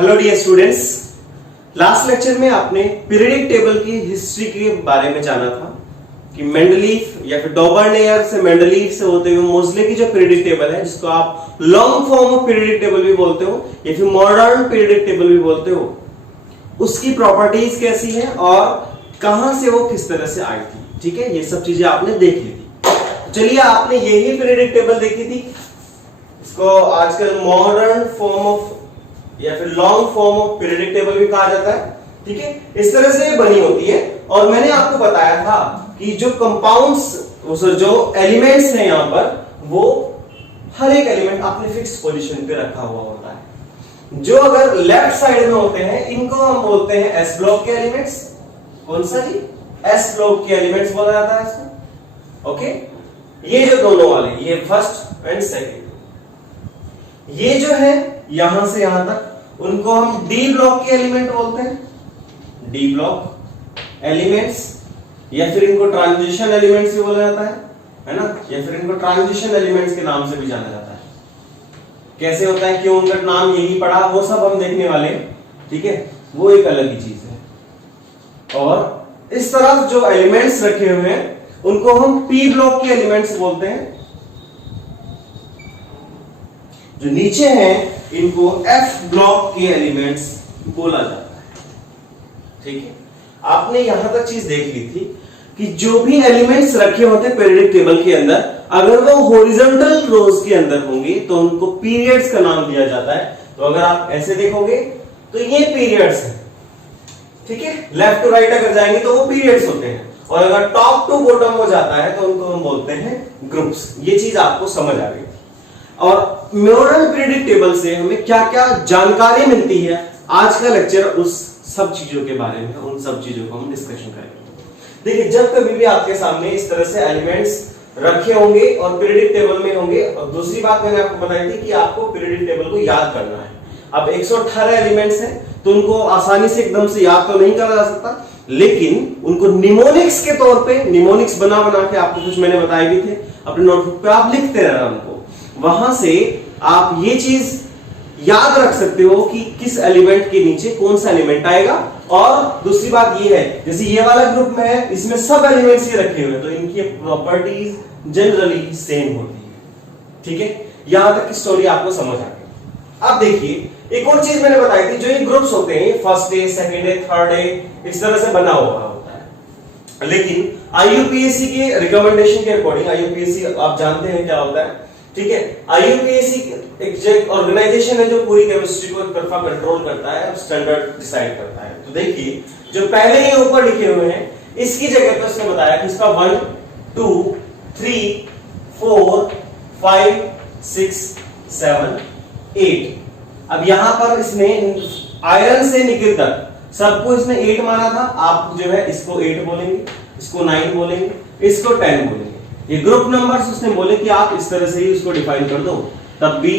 Hello dear students, last lecture में आपने periodic table की हिस्ट्री के बारे में जाना था कि मेंडलीफ या फिर डॉबर्नेयर से मेंडलीफ से होते हुए मोज़ले की जो पीरियडिक टेबल है, जिसको आप long form of periodic table भी बोलते हो या फिर मॉडर्न पीरियडिक टेबल भी बोलते हो, उसकी प्रॉपर्टीज कैसी है और कहां से वो किस तरह से आई थी। ठीक है, ये सब चीजें आपने देख ली थी। चलिए, आपने यही पीरियडिक टेबल देखी थी, इसको आजकल मॉडर्न फॉर्म ऑफ या फिर long form of periodic table भी कहा जाता है। ठीक है, इस तरह से ये बनी होती है। और मैंने आपको बताया था कि जो कंपाउंड्स, जो एलिमेंट्स हैं यहां पर, वो हर एक एलिमेंट अपने फिक्स पोजीशन पे रखा हुआ होता है। जो अगर लेफ्ट साइड में होते हैं, इनको हम बोलते हैं एस ब्लॉक के एलिमेंट्स। कौन सा जी? एस ब्लॉक के एलिमेंट्स बोला जाता है इसको। ओके, ये जो दोनों वाले, ये फर्स्ट एंड सेकेंड, ये जो है यहां से यहां तक, उनको हम डी ब्लॉक के एलिमेंट बोलते हैं। डी ब्लॉक एलिमेंट्स, या फिर इनको ट्रांजिशन एलिमेंट्स भी बोला जाता है ना, या फिर इनको ट्रांजिशन एलिमेंट्स के नाम से भी जाना जाता है। कैसे होता है, क्यों उनका नाम यही पड़ा, वो सब हम देखने वाले हैं। ठीक है, वो एक अलग ही चीज है। और इस तरफ जो एलिमेंट्स रखे हुए हैं, उनको हम पी ब्लॉक के एलिमेंट्स बोलते हैं। जो नीचे हैं, इनको एफ ब्लॉक के एलिमेंट्स बोला जाता है। ठीक है, आपने यहां तक चीज देख ली थी कि जो भी एलिमेंट्स रखे होते हैं पीरियडिक टेबल के अंदर, अगर वो हॉरिजॉन्टल रोज के अंदर होंगे तो उनको पीरियड्स का नाम दिया जाता है। तो अगर आप ऐसे देखोगे तो ये पीरियड्स है। ठीक है, लेफ्ट टू राइट अगर जाएंगे तो वो पीरियड्स होते हैं, और अगर टॉप टू बॉटम हो जाता है तो उनको हम बोलते हैं ग्रुप्स। ये चीज आपको समझ आ गई। और मॉडर्न पीरियडिक टेबल से हमें क्या क्या जानकारी मिलती है, आज का लेक्चर उस सब चीजों के बारे में, उन सब चीजों को हम डिस्कशन करेंगे। देखिए, जब कभी भी आपके सामने इस तरह से एलिमेंट्स रखे होंगे और पीरियडिक टेबल में होंगे, और दूसरी बात मैंने आपको बताई थी कि आपको पीरियडिक टेबल को याद करना है। अब 118 एलिमेंट्स हैं, तो उनको आसानी से एकदम से याद तो नहीं करा जा सकता, लेकिन उनको निमोनिक्स के तौर पे, निमोनिक्स बना बना के आपको कुछ मैंने बताए भी थे, अपने नोटबुक पे आप लिखते रहना उनको। वहां से आप ये चीज याद रख सकते हो कि किस एलिमेंट के नीचे कौन सा एलिमेंट आएगा। और दूसरी बात ये है, जैसे ये वाला ग्रुप में है, इसमें सब एलिमेंट्स ही रखे हुए हैं, तो इनकी प्रॉपर्टीज जनरली सेम होती है। ठीक है, यहां तक की स्टोरी आपको समझ आ गई। अब देखिए, एक और चीज मैंने बताई थी, जो ये ग्रुप्स होते हैं, first day, second day, third day, इस तरह से बना हुआ होता है। लेकिन आईयूपीएससी के रिकमेंडेशन के अकॉर्डिंग, आईयूपीएससी आप जानते हैं क्या होता है। ठीक है, आईयूपीएससी एक ऑर्गेनाइजेशन है जो पूरी केमिस्ट्री को एक तरफा कंट्रोल करता है, स्टैंडर्ड डिसाइड करता है। तो देखिए, जो पहले ही ऊपर लिखे हुए हैं, इसकी जगह पर उसने बताया कि इसका 1 2 3 4 5 6 7 8। अब यहां पर इसने आयरन से निकल तक सबको इसने 8 माना था। आप जो है इसको 8 बोलेंगे, इसको 9 बोलेंगे, इसको 10 बोलेंगे। ये ग्रुप नंबर्स उसने बोले कि आप इस तरह से ही उसको डिफाइन कर दो, तब भी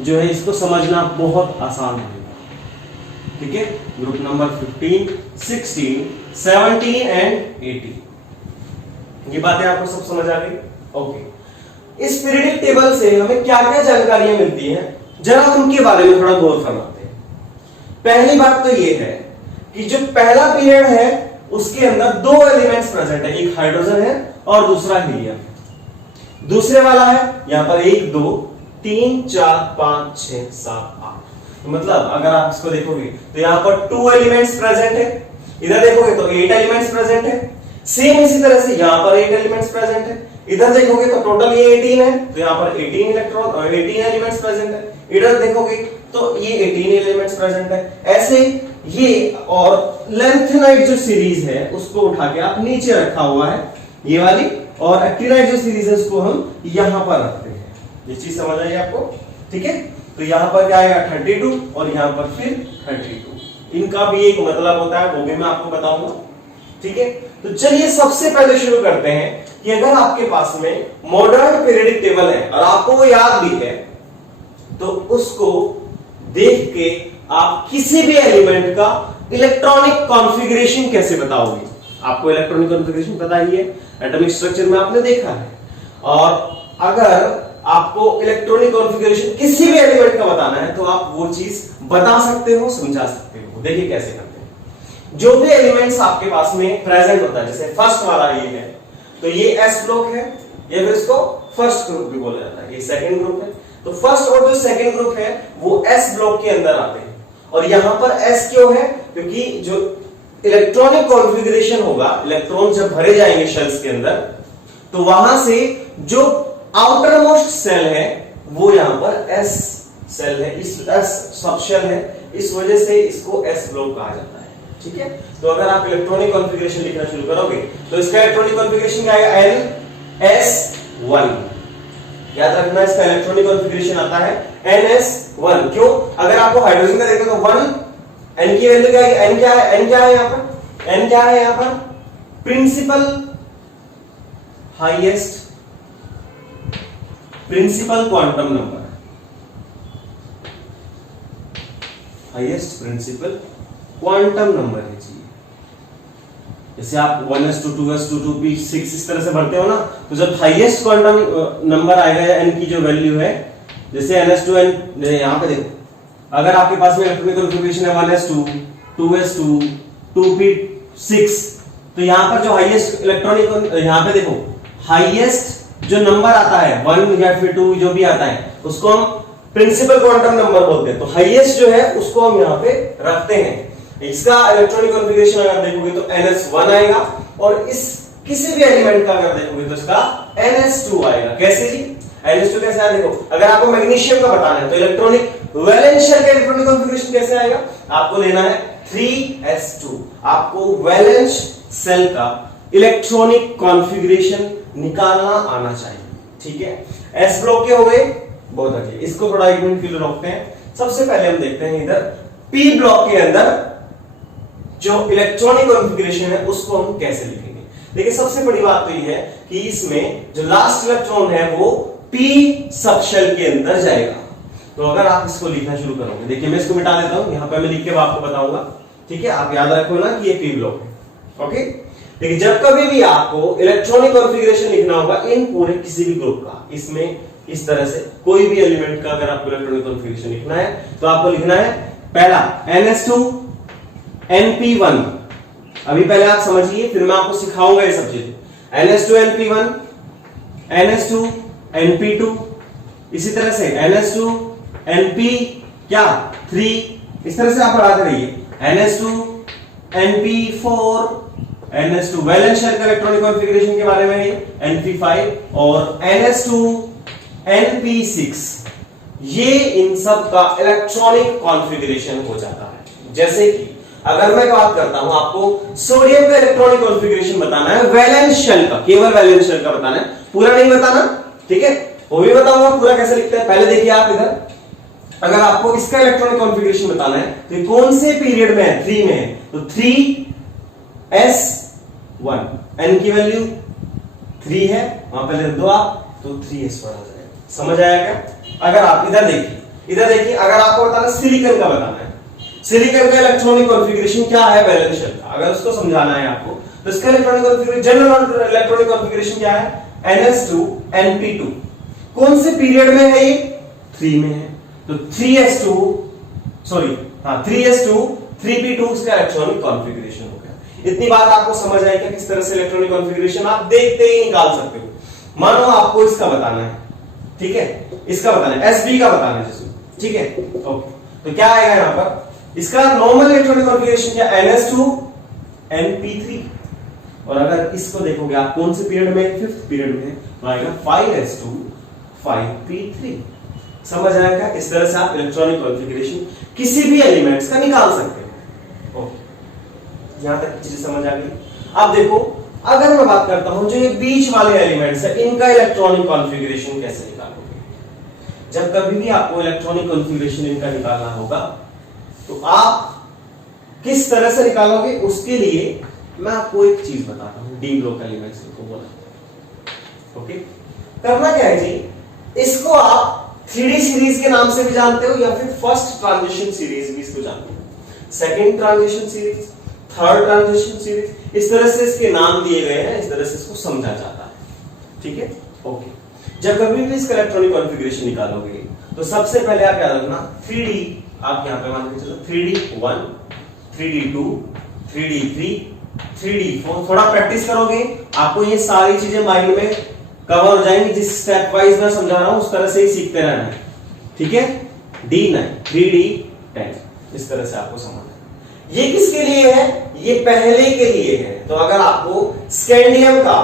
जो है इसको समझना बहुत आसान होगा। ठीक है, ग्रुप नंबर 15, 16, 17 एंड 18। ये बातें आपको सब समझ आ गई। ओके, इस पीरियडिक टेबल से हमें क्या क्या जानकारियां मिलती हैं, जरा उनके बारे में थोड़ा गौर फरमाते हैं। पहली बात तो ये है कि जो पहला पीरियड है, उसके अंदर 2 एलिमेंट्स प्रेजेंट है, एक हाइड्रोजन है और दूसरा हीलियम। दूसरे वाला है यहां पर 1 2 3 4 5 6 7 8। मतलब अगर आप इसको देखोगे तो यहां पर 2 एलिमेंट्स प्रेजेंट है, इधर देखोगे तो 8 एलिमेंट्स प्रेजेंट है। सेम इसी तरह से यहां पर 8 एलिमेंट्स प्रेजेंट है, इधर देखोगे तो टोटल ये 18 है, तो यहां पर 18 इलेक्ट्रॉन और 18 एलिमेंट्स प्रेजेंट है। इधर देखोगे तो ये 18 एलिमेंट्स प्रेजेंट है। ऐसे ये, और लेंथेनाइट जो सीरीज है उसको उठा के आप नीचे रखा हुआ है, ये वाली, और एक्टिनाइट जो सीरीज है उसको हम यहां पर रखते हैं। ये चीज समझ आई आपको। ठीक है, तो यहां पर क्या आएगा 32 और यहां पर फिर 32। इनका भी एक मतलब होता है, वो भी मैं आपको बताऊंगा। ठीक है, तो चलिए सबसे पहले शुरू करते हैं कि अगर आपके पास में मॉडर्न पीरियडिक टेबल है और आपको वो याद भी है, तो उसको देख के आप किसी भी एलिमेंट का इलेक्ट्रॉनिक कॉन्फ़िगरेशन कैसे बताओगे। आपको इलेक्ट्रॉनिक कॉन्फ़िगरेशन पता ही है, एटॉमिक स्ट्रक्चर में आपने देखा है। और अगर आपको इलेक्ट्रॉनिक कॉन्फ़िगरेशन किसी भी एलिमेंट का बताना है तो आप वो चीज बता सकते हो, समझा सकते हो। देखिए कैसे करते हैं। जो भी एलिमेंट्स आपके पास में प्रेजेंट होता है, जैसे फर्स्ट वाला ये है तो ये एस ब्लॉक है, ये फिर इसको फर्स्ट ग्रुप भी बोला जाता है, ये सेकंड ग्रुप है। तो फर्स्ट और जो सेकंड ग्रुप है वो एस ब्लॉक के अंदर आते हैं। और यहां पर एस क्यों है? क्योंकि जो इलेक्ट्रॉनिक कॉन्फ़िगरेशन होगा, इलेक्ट्रॉन जब भरे जाएंगे शेल्स के अंदर, तो वहां से जो आउटर मोस्ट सेल है वो यहां पर एस सेल है, इस एस सब शेल है, इस वजह से इसको एस ब्लॉक कहा जाता है। ठीक है, तो अगर आप इलेक्ट्रॉनिक कॉन्फ़िगरेशन लिखना शुरू करोगे तो इसका इलेक्ट्रॉनिक कॉन्फ़िगरेशन क्या आएगा? NS1। याद रखना, इसका इलेक्ट्रॉनिक कॉन्फ़िगरेशन आता है NS1। क्यों? अगर आपको हाइड्रोजन का देखें तो 1 N की वैल्यू क्या है? N क्या है? N क्या है यहां पर? N क्या है यहां पर? Principal highest principal quantum number, highest principal quantum number है जी। जैसे आप 1s2 2s2 2p6 इस तरह से भरते हो ना, तो जब हाईएस्ट क्वांटम नंबर आएगा या n की जो वैल्यू है, जैसे ns2n, यहां पे देखो, अगर आपके पास में इलेक्ट्रॉनिक कॉन्फ़िगरेशन है 1s2 2s2 2p6, तो यहां पर जो हाईएस्ट इलेक्ट्रॉनिक, यहां पे देखो हाईएस्ट जो नंबर आता है 1 या फिर 2 जो भी आता है उसको हम प्रिंसिपल क्वांटम नंबर बोलते हैं। तो हाईएस्ट जो है उसको हम यहां पे रखते हैं। इसका इलेक्ट्रॉनिक कॉन्फ़िगरेशन अगर देखोगे तो NS1 आएगा, और इस किसी भी एलिमेंट का अगर देखोगे तो इसका NS2 आएगा। कैसे जी? NS2 कैसे आएगा? देखो, अगर आपको मैग्नीशियम का बताना है तो इलेक्ट्रॉनिक वैलेंस शेल का इलेक्ट्रॉनिक कॉन्फ़िगरेशन कैसे आएगा? आपको लेना है 3s2। आपको वैलेंस सेल का इलेक्ट्रॉनिक कॉन्फ़िगरेशन निकालना आना चाहिए। ठीक है, एस ब्लॉक के हो गए, बहुत अच्छे। इसको थोड़ा 1 मिनट के लिए रोकते हैं। सबसे पहले हम देखते हैं इधर पी ब्लॉक के अंदर जो इलेक्ट्रॉनिक कॉन्फ़िगरेशन है उसको हम कैसे लिखेंगे। देखिए, सबसे बड़ी बात तो ये है कि इसमें जो लास्ट इलेक्ट्रॉन है वो पी सबशेल के अंदर जाएगा। तो अगर आप इसको लिखना शुरू करोगे, देखिए मैं इसको मिटा देता हूं, यहां पे मैं लिख के आपको बताऊंगा। ठीक है, आप याद रखो ना कि ये पी ब्लॉक है। ओके, देखिए जब कभी भी आपको इलेक्ट्रॉनिक कॉन्फ़िगरेशन लिखना होगा इन पूरे किसी भी ग्रुप का, इसमें इस तरह से कोई भी एलिमेंट का अगर आपको इलेक्ट्रॉनिक कॉन्फ़िगरेशन लिखना है तो आपको लिखना है पहला NS2 NP1। अभी पहले आप समझिए, फिर मैं आपको सिखाऊंगा ये सब चीजें। NS2 NP1, NS2 NP2, इसी तरह से NS2 NP क्या 3, इस तरह से आप बढ़ाते रहिए। NS2 NP4, NS2 valence shell का इलेक्ट्रॉनिक कॉन्फ़िगरेशन के बारे में NP5, और NS2 NP6, ये इन सब का इलेक्ट्रॉनिक कॉन्फ़िगरेशन हो जाता है। जैसे कि अगर मैं बात करता हूं, आपको सोडियम का इलेक्ट्रॉनिक कॉन्फ़िगरेशन बताना है वैलेंस शेल का, केवल वैलेंस शेल का बताना है, पूरा नहीं बताना। ठीक है, वो भी बताऊंगा पूरा कैसे लिखते हैं। पहले देखिए आप इधर, अगर आपको इसका इलेक्ट्रॉनिक कॉन्फ़िगरेशन बताना है तो कौन से पीरियड में है? 3 में है, तो 3s1, n की वैल्यू 3 है, वहां पे लिख दो आप, तो 3s1 आ जाएगा। समझ आया क्या? अगर आप इधर देखिए, अगर आपको बताना सिलिकॉन का बताना है, सिलिकॉन का इलेक्ट्रॉनिक कॉन्फ़िगरेशन क्या है वैलेंस शेल का, अगर उसको समझाना है आपको, तो इसका electronic configuration, general electronic configuration क्या है? NS2 NP2। कौन से पीरियड में है ये? 3 में है, तो 3s2 3p2 उसका इलेक्ट्रॉनिक कॉन्फ़िगरेशन हो गया। इतनी बात आपको समझ आई कि किस तरह से इलेक्ट्रॉनिक कॉन्फ़िगरेशन आप देखते ही निकाल सकते हो। मानो आपको इसका बताना है, ठीक है, इसका बताना है, SB का बताना है जैसे, ठीक है, ओके, तो क्या आएगा यहां पर? इसका नॉर्मल इलेक्ट्रॉनिक कॉन्फ़िगरेशन क्या? NS2 NP3। और अगर इसको देखोगे आप कौन से पीरियड में? 5th पीरियड में, तो आएगा 5s2 5p3। समझ आया क्या? इस तरह से आप इलेक्ट्रॉनिक कॉन्फ़िगरेशन किसी भी एलिमेंट्स का निकाल सकते हैं। ओके, यहां तक चीजें समझ आ गई। अब देखो, अगर मैं बात करता हूं जो ये बीच वाले एलिमेंट्स है, इनका इलेक्ट्रॉनिक कॉन्फ़िगरेशन कैसे निकालोगे? जब कभी भी आपको इलेक्ट्रॉनिक कॉन्फ़िगरेशन इनका निकालना होगा तो आप किस तरह से निकालोगे, उसके लिए मैं आपको एक चीज बताता हूं, डी ब्लॉक एलिमेंट्स को बोला। ओके, करना क्या है जी, इसको आप 3D सीरीज के नाम से भी जानते हो, या फिर फर्स्ट ट्रांजिशन सीरीज भी इसको जानते हो, second transition series, third transition series, इस तरह से इसके नाम दिए गए हैं, इस तरह से इसको समझा जाता है। ठीक है, ओके। जब कभी भी इसका इलेक्ट्रॉनिक कॉन्फ़िगरेशन निकालोगे तो सबसे पहले आप याद रखना 3D आप यहाँ पे मान के चलो 3D1, 3D2, 3D3, 3D4। थोड़ा प्रैक्टिस करोगे आपको ये सारी चीजें माइंड में कवर हो जाएंगी। जिस स्टेप वाइज मैं समझा रहा हूं उस तरह से ही सीखते रहना है, ठीक है। D9, 3D10, इस तरह से आपको समझना है। ये किसके लिए है? ये पहले के लिए है। तो अगर आपको स्कैंडियम का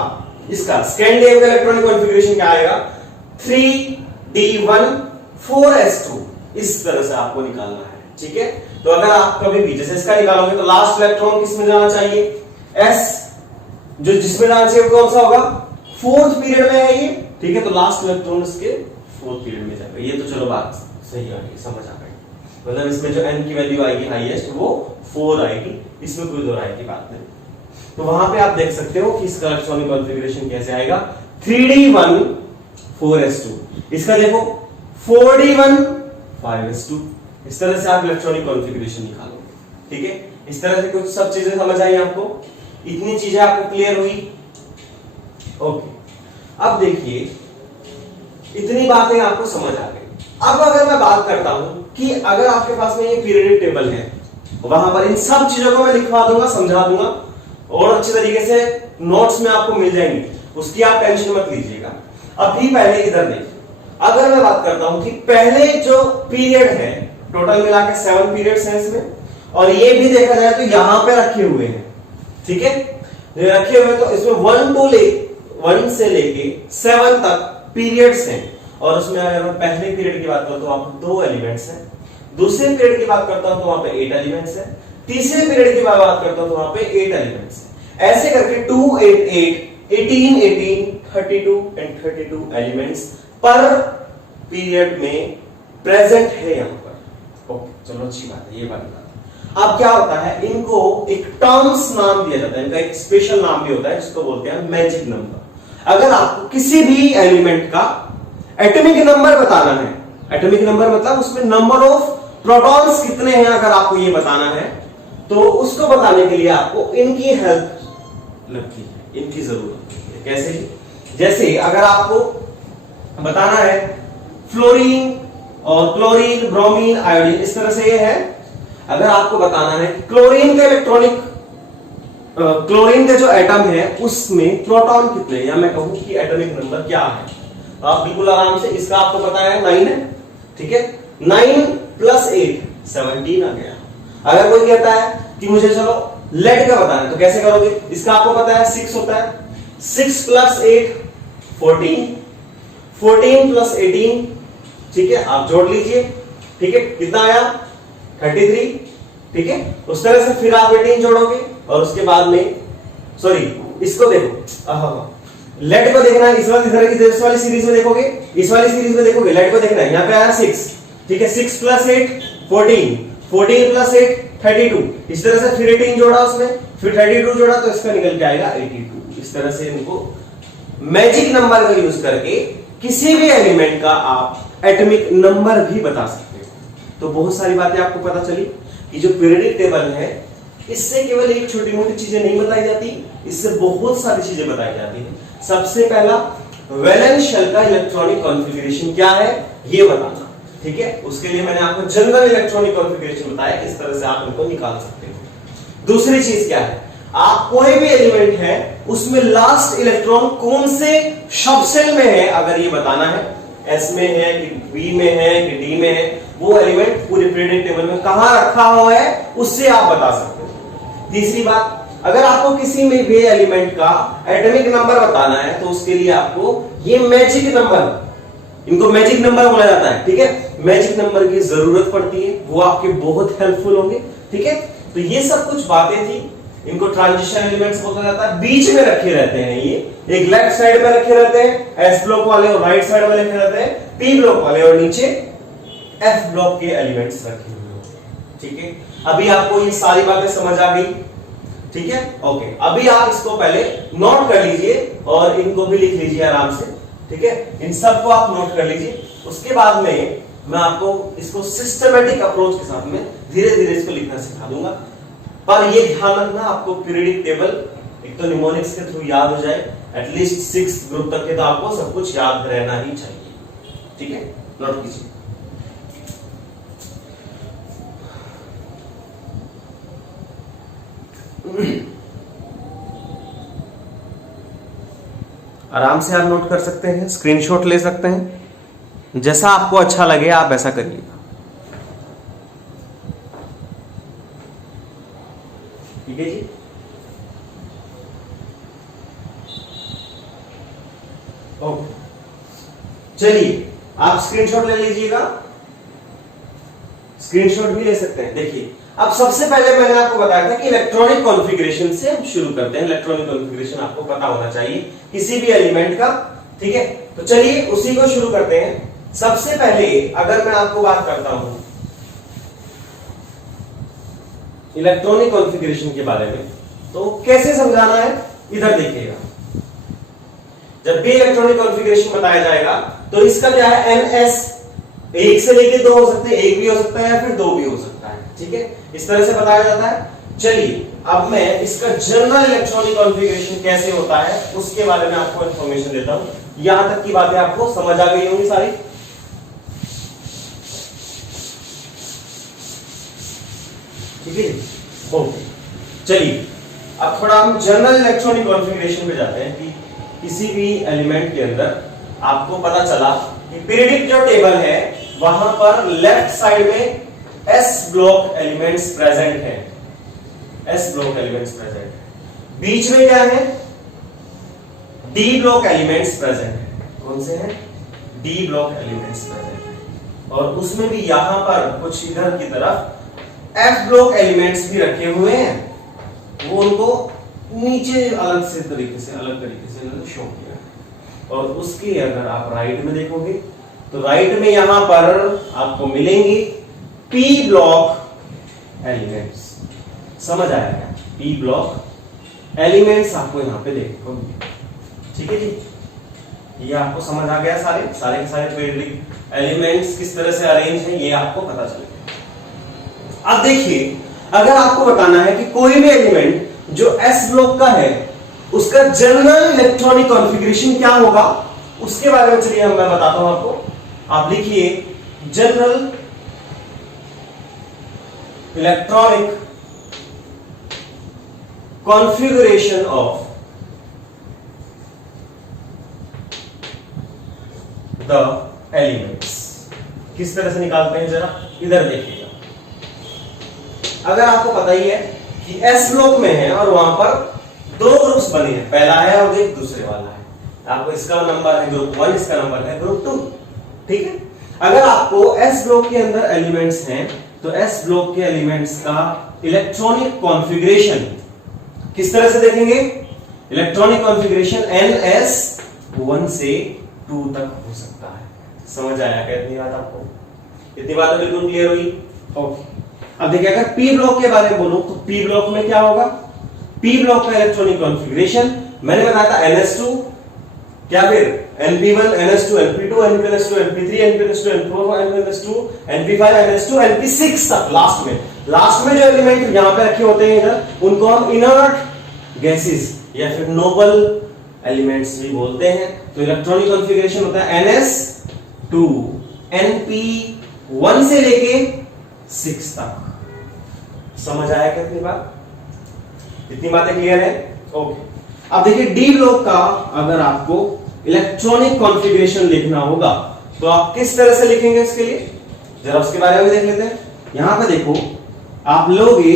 स्कैंडियम का इलेक्ट्रॉनिक कॉन्फ़िगरेशन क्या आएगा? 3D1 4s2, इस तरह से आपको निकालना है, ठीक है। तो अगर आप कभी भी जैसे इसका निकालोगे तो लास्ट इलेक्ट्रॉन किस में जाना चाहिए? S, जो जिसमें जाना चाहिए कौन सा होगा? फोर्थ पीरियड में है ये, ठीक है। तो लास्ट इलेक्ट्रॉन इसके फोर्थ पीरियड में जाएगा। ये तो चलो बात सही आ गई, समझ आ गई। मतलब इसमें जो n की वैल्यू आएगी हाईएस्ट वो 4 आएगी, इसमें कोई दो राय की बात नहीं। तो वहां पे आप देख सकते हो कि इसका इलेक्ट्रॉनिक कॉन्फ़िगरेशन कैसे आएगा? 3D1 4s2, इसका देखो 4D1 5s2। इस तरह से आप इलेक्ट्रॉनिक कॉन्फ़िगरेशन निकालोगे, ठीक है। इस तरह से कुछ सब चीजें समझ आई आपको? इतनी चीजें आपको क्लियर हुई? ओके, अब देखिए इतनी बातें आपको समझ आ गई। अब अगर मैं बात करता हूं कि अगर आपके पास में ये पीरियडिक टेबल है, वहां पर इन सब चीजों को मैं लिखवा दूंगा, समझा दूंगा और अच्छे तरीके से नोट्स में आपको मिल जाएंगी, उसकी आप टेंशन मत लीजिएगा। अभी पहले इधर देखिए, अगर मैं बात करता हूं कि पहले जो पीरियड है, टोटल मिला के 7 पीरियड्स हैं इसमें, और ये भी देखा जाए तो यहां पे रखे हुए हैं, ठीक है। रखे हुए तो इसमें 1 से लेके 7 तक पीरियड्स हैं। और उसमें अगर मैं पहले पीरियड की बात करूं तो वहां पर 2 एलिमेंट्स हैं, दूसरे पीरियड की बात करता हूं तो वहां पे 8 एलिमेंट्स हैं, तीसरे पीरियड की बात करता हूं तो वहां पे 8 एलिमेंट्स हैं। ऐसे करके 2 8 8 18 18 32 एंड 32 एलिमेंट्स पर पीरियड में प्रेजेंट है यहां पर। ओके, चलो अच्छी बात है ये वाली बात। अब क्या होता है, इनको एक टर्म्स नाम दिया जाता है, इनका एक स्पेशल नाम भी होता है जिसको बोलते हैं मैजिक नंबर। अगर आपको किसी भी एलिमेंट का एटॉमिक नंबर बताना है, एटॉमिक नंबर मतलब उसमें नंबर ऑफ प्रोटॉन्स कितने हैं, अगर आपको ये बताना है तो उसको बताने के लिए आपको इनकी हेल्प लगती है, इनकी जरूरत है। कैसे? जैसे अगर आपको बताना है फ्लोरीन और क्लोरीन, ब्रोमीन, आयोडीन, इस तरह से ये है। अगर आपको बताना है क्लोरीन का इलेक्ट्रॉनिक क्लोरीन का जो एटम है उसमें प्रोटॉन कितने, या मैं कहूं कि एटॉमिक नंबर क्या है, तो आप बिल्कुल आराम से इसका आपको पता है 9 है, ठीक है। 9 + 8 17 आ गया। अगर कोई कहता है कि मुझे चलो लेड का बताना है तो कैसे करोगे? इसका आपको पता है 6 होता है, 6 + 8 14, 14 + 18, ठीक है, आप जोड़ लीजिए, ठीक है, कितना आया 33, ठीक है। उस तरह से फिर आप 18 जोड़ोगे और उसके बाद में सॉरी इसको देखो, लेड को देखना है, इस वाली सीरीज में देखोगे, इस वाली सीरीज में देखोगे, लेड को देखना है, यहाँ पे आया 6, ठीक है, 6 + 8 14, 14 + 8 32, इस तरह से फिर 18 जोड़ा उसमें, फिर 32 जोड़ा तो इसका निकल के आएगा 82। इस तरह से इनको मैजिक नंबर का यूज करके किसी भी एलिमेंट का आप एटॉमिक नंबर भी बता सकते हो। तो बहुत सारी बातें आपको पता चली कि जो पीरियडिक टेबल है इससे केवल एक छोटी मोटी चीजें नहीं बताई जाती, इससे बहुत सारी चीजें बताई जाती हैं। सबसे पहला वैलेंस शेल का इलेक्ट्रॉनिक कॉन्फ़िगरेशन क्या है ये बताना, ठीक है। उसके लिए मैंने आपको जनरल इलेक्ट्रॉनिक कॉन्फ़िगरेशन बताया, इस तरह से आप इनको निकाल सकते हो। दूसरी चीज क्या है, आप कोई भी एलिमेंट है उसमें लास्ट इलेक्ट्रॉन कौन से सबसेल में है अगर ये बताना है, एस में है कि बी में है कि डी में है, वो एलिमेंट पूरे पीरियडिक टेबल में कहां रखा हुआ है उससे आप बता सकते हो। तीसरी बात, अगर आपको किसी में भी एलिमेंट का एटॉमिक नंबर बताना है तो उसके लिए आपको ये मैजिक नंबर, इनको मैजिक नंबर बोला जाता है, ठीक है, मैजिक नंबर की जरूरत पड़ती है, वो आपके बहुत हेल्पफुल होंगे, ठीक है। तो ये सब कुछ बातें थी, इनको ट्रांजिशन एलिमेंट्स बोला जाता है, बीच में रखे रहते हैं ये, एक लेफ्ट साइड में रखे रहते हैं एस ब्लॉक वाले और राइट साइड में रखे रहते हैं पी ब्लॉक वाले, और नीचे एफ ब्लॉक के एलिमेंट्स रखे हुए, ठीक है। अभी आपको ये सारी बातें समझ आ गई, ठीक है, ओके। अभी आप इसको पहले नोट कर लीजिए और इनको भी लिख लीजिए आराम से, ठीक है, इन सबको आप नोट कर लीजिए। उसके बाद में मैं आपको इसको सिस्टमैटिक अप्रोच के साथ में धीरे धीरे इसको लिखना सिखा दूंगा। पर ये ध्यान रखना आपको पीरियडिक टेबल एक तो निमोनिक्स के थ्रू याद हो जाए, एटलीस्ट 6 ग्रुप तक के तो आपको सब कुछ याद रहना ही चाहिए, ठीक है, नोट कीजिए। आराम से आप नोट कर सकते हैं, स्क्रीनशॉट ले सकते हैं, जैसा आपको अच्छा लगे आप ऐसा करिएगा। ठीक है जी। ओके, चलिए आप स्क्रीनशॉट ले लीजिएगा, स्क्रीनशॉट भी ले सकते हैं। देखिए अब सबसे पहले मैंने आपको बताया था कि इलेक्ट्रॉनिक कॉन्फ़िगरेशन से हम शुरू करते हैं। इलेक्ट्रॉनिक कॉन्फ़िगरेशन आपको पता होना चाहिए किसी भी एलिमेंट का, ठीक है। तो चलिए उसी को शुरू करते हैं। सबसे पहले अगर मैं आपको बात करता हूं इलेक्ट्रॉनिक कॉन्फ़िगरेशन के बारे में, तो कैसे समझाना है इधर देखिएगा। जब भी इलेक्ट्रॉनिक कॉन्फ़िगरेशन बताया जाएगा तो इसका क्या है, एनएस, एक से लेके दो हो सकते हैं, एक भी हो सकता है या फिर दो भी हो सकता है, ठीक है, इस तरह से बताया जाता है। चलिए अब मैं इसका जनरल इलेक्ट्रॉनिक कॉन्फ़िगरेशन कैसे होता है उसके बारे में आपको इंफॉर्मेशन देता हूं। यहां तक की बातें आपको समझ आ गई होंगी सारी। ठीक है, ओके। चलिए अब थोड़ा हम जनरल इलेक्ट्रॉनिक कॉन्फ़िगरेशन पे जाते हैं कि किसी भी एलिमेंट के अंदर आपको पता चला कि पीरियडिक जो टेबल है वहां पर लेफ्ट साइड में एस ब्लॉक एलिमेंट्स प्रेजेंट है, एस ब्लॉक एलिमेंट्स प्रेजेंट है। बीच में क्या है, डी ब्लॉक एलिमेंट्स प्रेजेंट है। कौन से हैं, डी ब्लॉक एलिमेंट्स प्रेजेंट है। और उसमें भी यहां पर कुछ इधर की तरफ एफ ब्लॉक एलिमेंट्स भी रखे हुए हैं, वो उनको नीचे अलग तरीके से शो किया है। और उसके अगर आप राइट में देखोगे तो राइट में यहां पर आपको मिलेंगे पी ब्लॉक एलिमेंट्स। समझ आएगा, पी ब्लॉक एलिमेंट्स आपको यहां पे देखने को मिलेंगे। ठीक है जी, ये आपको समझ आ गया, सारे के सारे पीरियडिक एलिमेंट्स किस तरह से अरेंज है ये आपको पता चलेगा। अब देखिए अगर आपको बताना है कि कोई भी एलिमेंट जो एस ब्लॉक का है उसका जनरल इलेक्ट्रॉनिक कॉन्फ़िगरेशन क्या होगा उसके बारे में चलिए मैं बताता हूं आपको। आप लिखिए general electronic configuration of the elements. किस तरह से निकालते हैं जरा इधर देखिएगा। अगर आपको पता ही है कि एस ब्लॉक में है और वहां पर दो ग्रुप्स बने हैं, पहला है और एक दूसरे वाला है। आपको इसका नंबर है ग्रुप 1, इसका नंबर है ग्रुप 2, ठीक है। अगर आपको एस ब्लॉक के अंदर एलिमेंट्स हैं तो एस ब्लॉक के एलिमेंट्स का इलेक्ट्रॉनिक कॉन्फ़िगरेशन किस तरह से देखेंगे, इलेक्ट्रॉनिक कॉन्फ़िगरेशन NS 1 से 2 तक हो सकता है। समझ आया क्या इतनी बात आपको? इतनी बात बिल्कुल क्लियर हुई? ओके। अब देखिए अगर पी ब्लॉक के बारे में बोलूं तो पी ब्लॉक में क्या होगा, पी ब्लॉक का इलेक्ट्रॉनिक कॉन्फ़िगरेशन मैंने बताया था NS2, क्या फिर NP1, NS2, NP2, NPNS2, NP3, NPNS2, NP4, NPNS2, NP5, NS2, NP6 तक। लास्ट में जो एलिमेंट यहां पे रखे होते हैं इधर उनको हम इनर्ट गैसेस या फिर नोबल एलिमेंट्स भी बोलते हैं। तो इलेक्ट्रॉनिक कॉन्फ़िगरेशन होता है NS2, NP1 से लेके 6 तक। समझ आया क्या इतनी बात? इतनी बातें क्लियर है? ओके। अब देखिए डी ब्लॉक का अगर आपको इलेक्ट्रॉनिक कॉन्फ़िगरेशन लिखना होगा तो आप किस तरह से लिखेंगे इसके लिए जरा उसके बारे में देख लेते हैं। यहां पे देखो आप लोगे,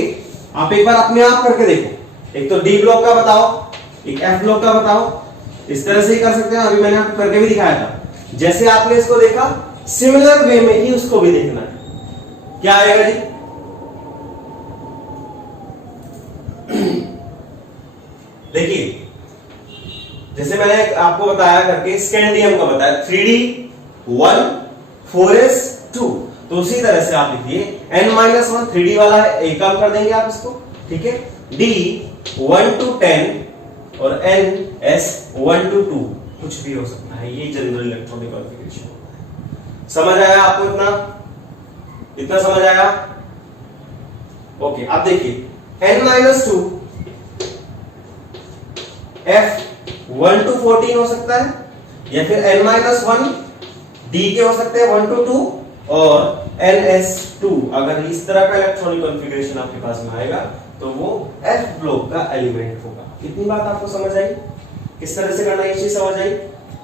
आप एक बार अपने आप करके देखो। एक तो डी ब्लॉक का बताओ, एक एफ ब्लॉक का बताओ, इस तरह से ही कर सकते हैं। अभी मैंने आपको करके भी दिखाया था। जैसे आपने इसको देखा सिमिलर वे में ही उसको भी देखना है। क्या आएगा जी? देखिए जैसे मैंने आपको बताया करके स्कैंडियम का बताया 3D1 4s2, तो उसी तरह से आप लिखिए n-1 3D वाला है, एक काम कर देंगे आप इसको, ठीक है। D 1 to 10 और NS 1 to 2 कुछ भी हो सकता है। ये जनरल इलेक्ट्रॉनिक कॉन्फ़िगरेशन होता है। समझ आया आपको? इतना समझ आया? ओके। अब देखिए n-2 F 1 to 14 हो सकता है या फिर n-1 D के हो सकते हैं 1 to 2 और NS2। अगर इस तरह का इलेक्ट्रॉनिक कॉन्फ़िगरेशन आपके पास में आएगा तो वो F ब्लॉक का एलिमेंट होगा। इतनी बात आपको समझ आई? किस तरह से करना है ये चीज समझ आई?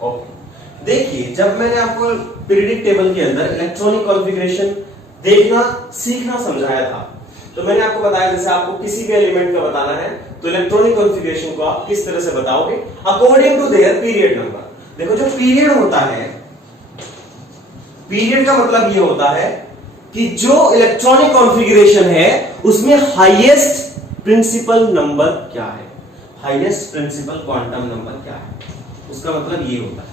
ओके, देखिए जब मैंने आपको पीरियडिक टेबल के अंदर इलेक्ट्रॉनिक कॉन्फ़िगरेशन देखना सीखना समझाया था, तो मैंने आपको बताया जैसे आपको किसी भी एलिमेंट का बताना है तो इलेक्ट्रॉनिक कॉन्फ़िगरेशन को आप किस तरह से बताओगे, according to their period number. देखो जो पीरियड होता है, पीरियड का मतलब ये होता है कि जो इलेक्ट्रॉनिक कॉन्फ़िगरेशन है उसमें हाईएस्ट प्रिंसिपल नंबर क्या है, हाईएस्ट प्रिंसिपल क्वांटम नंबर क्या है, उसका मतलब ये होता है।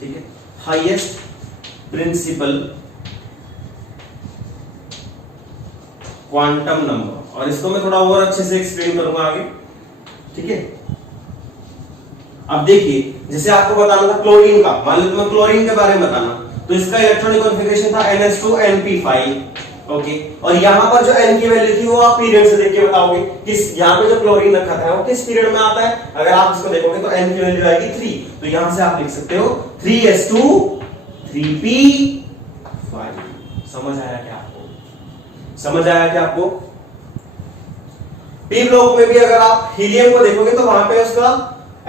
ठीक है, हाईएस्ट प्रिंसिपल क्वांटम नंबर, और इसको मैं थोड़ा और अच्छे से एक्सप्लेन करूंगा आगे। ठीक है, अब देखिए जैसे आपको बताना था क्लोरीन का, मान लो मैं क्लोरीन के बारे में बताना, तो इसका इलेक्ट्रॉनिक कॉन्फ़िगरेशन था NH2NP5। ओके, और यहां पर जो N की वैल्यू थी वो आप पीरियड से देख के बताओगे किस, यहां पे जो क्लोरीन रखा था वो किस पीरियड में आता है। अगर आप इसको देखोगे तो N की वैल्यू आएगी 3, तो यहां से आप लिख सकते हो 3s2 3p5। समझ आया क्या आपको? समझ आया क्या आपको? पी ब्लॉक में भी अगर आप हीलियम को देखोगे तो वहां पे उसका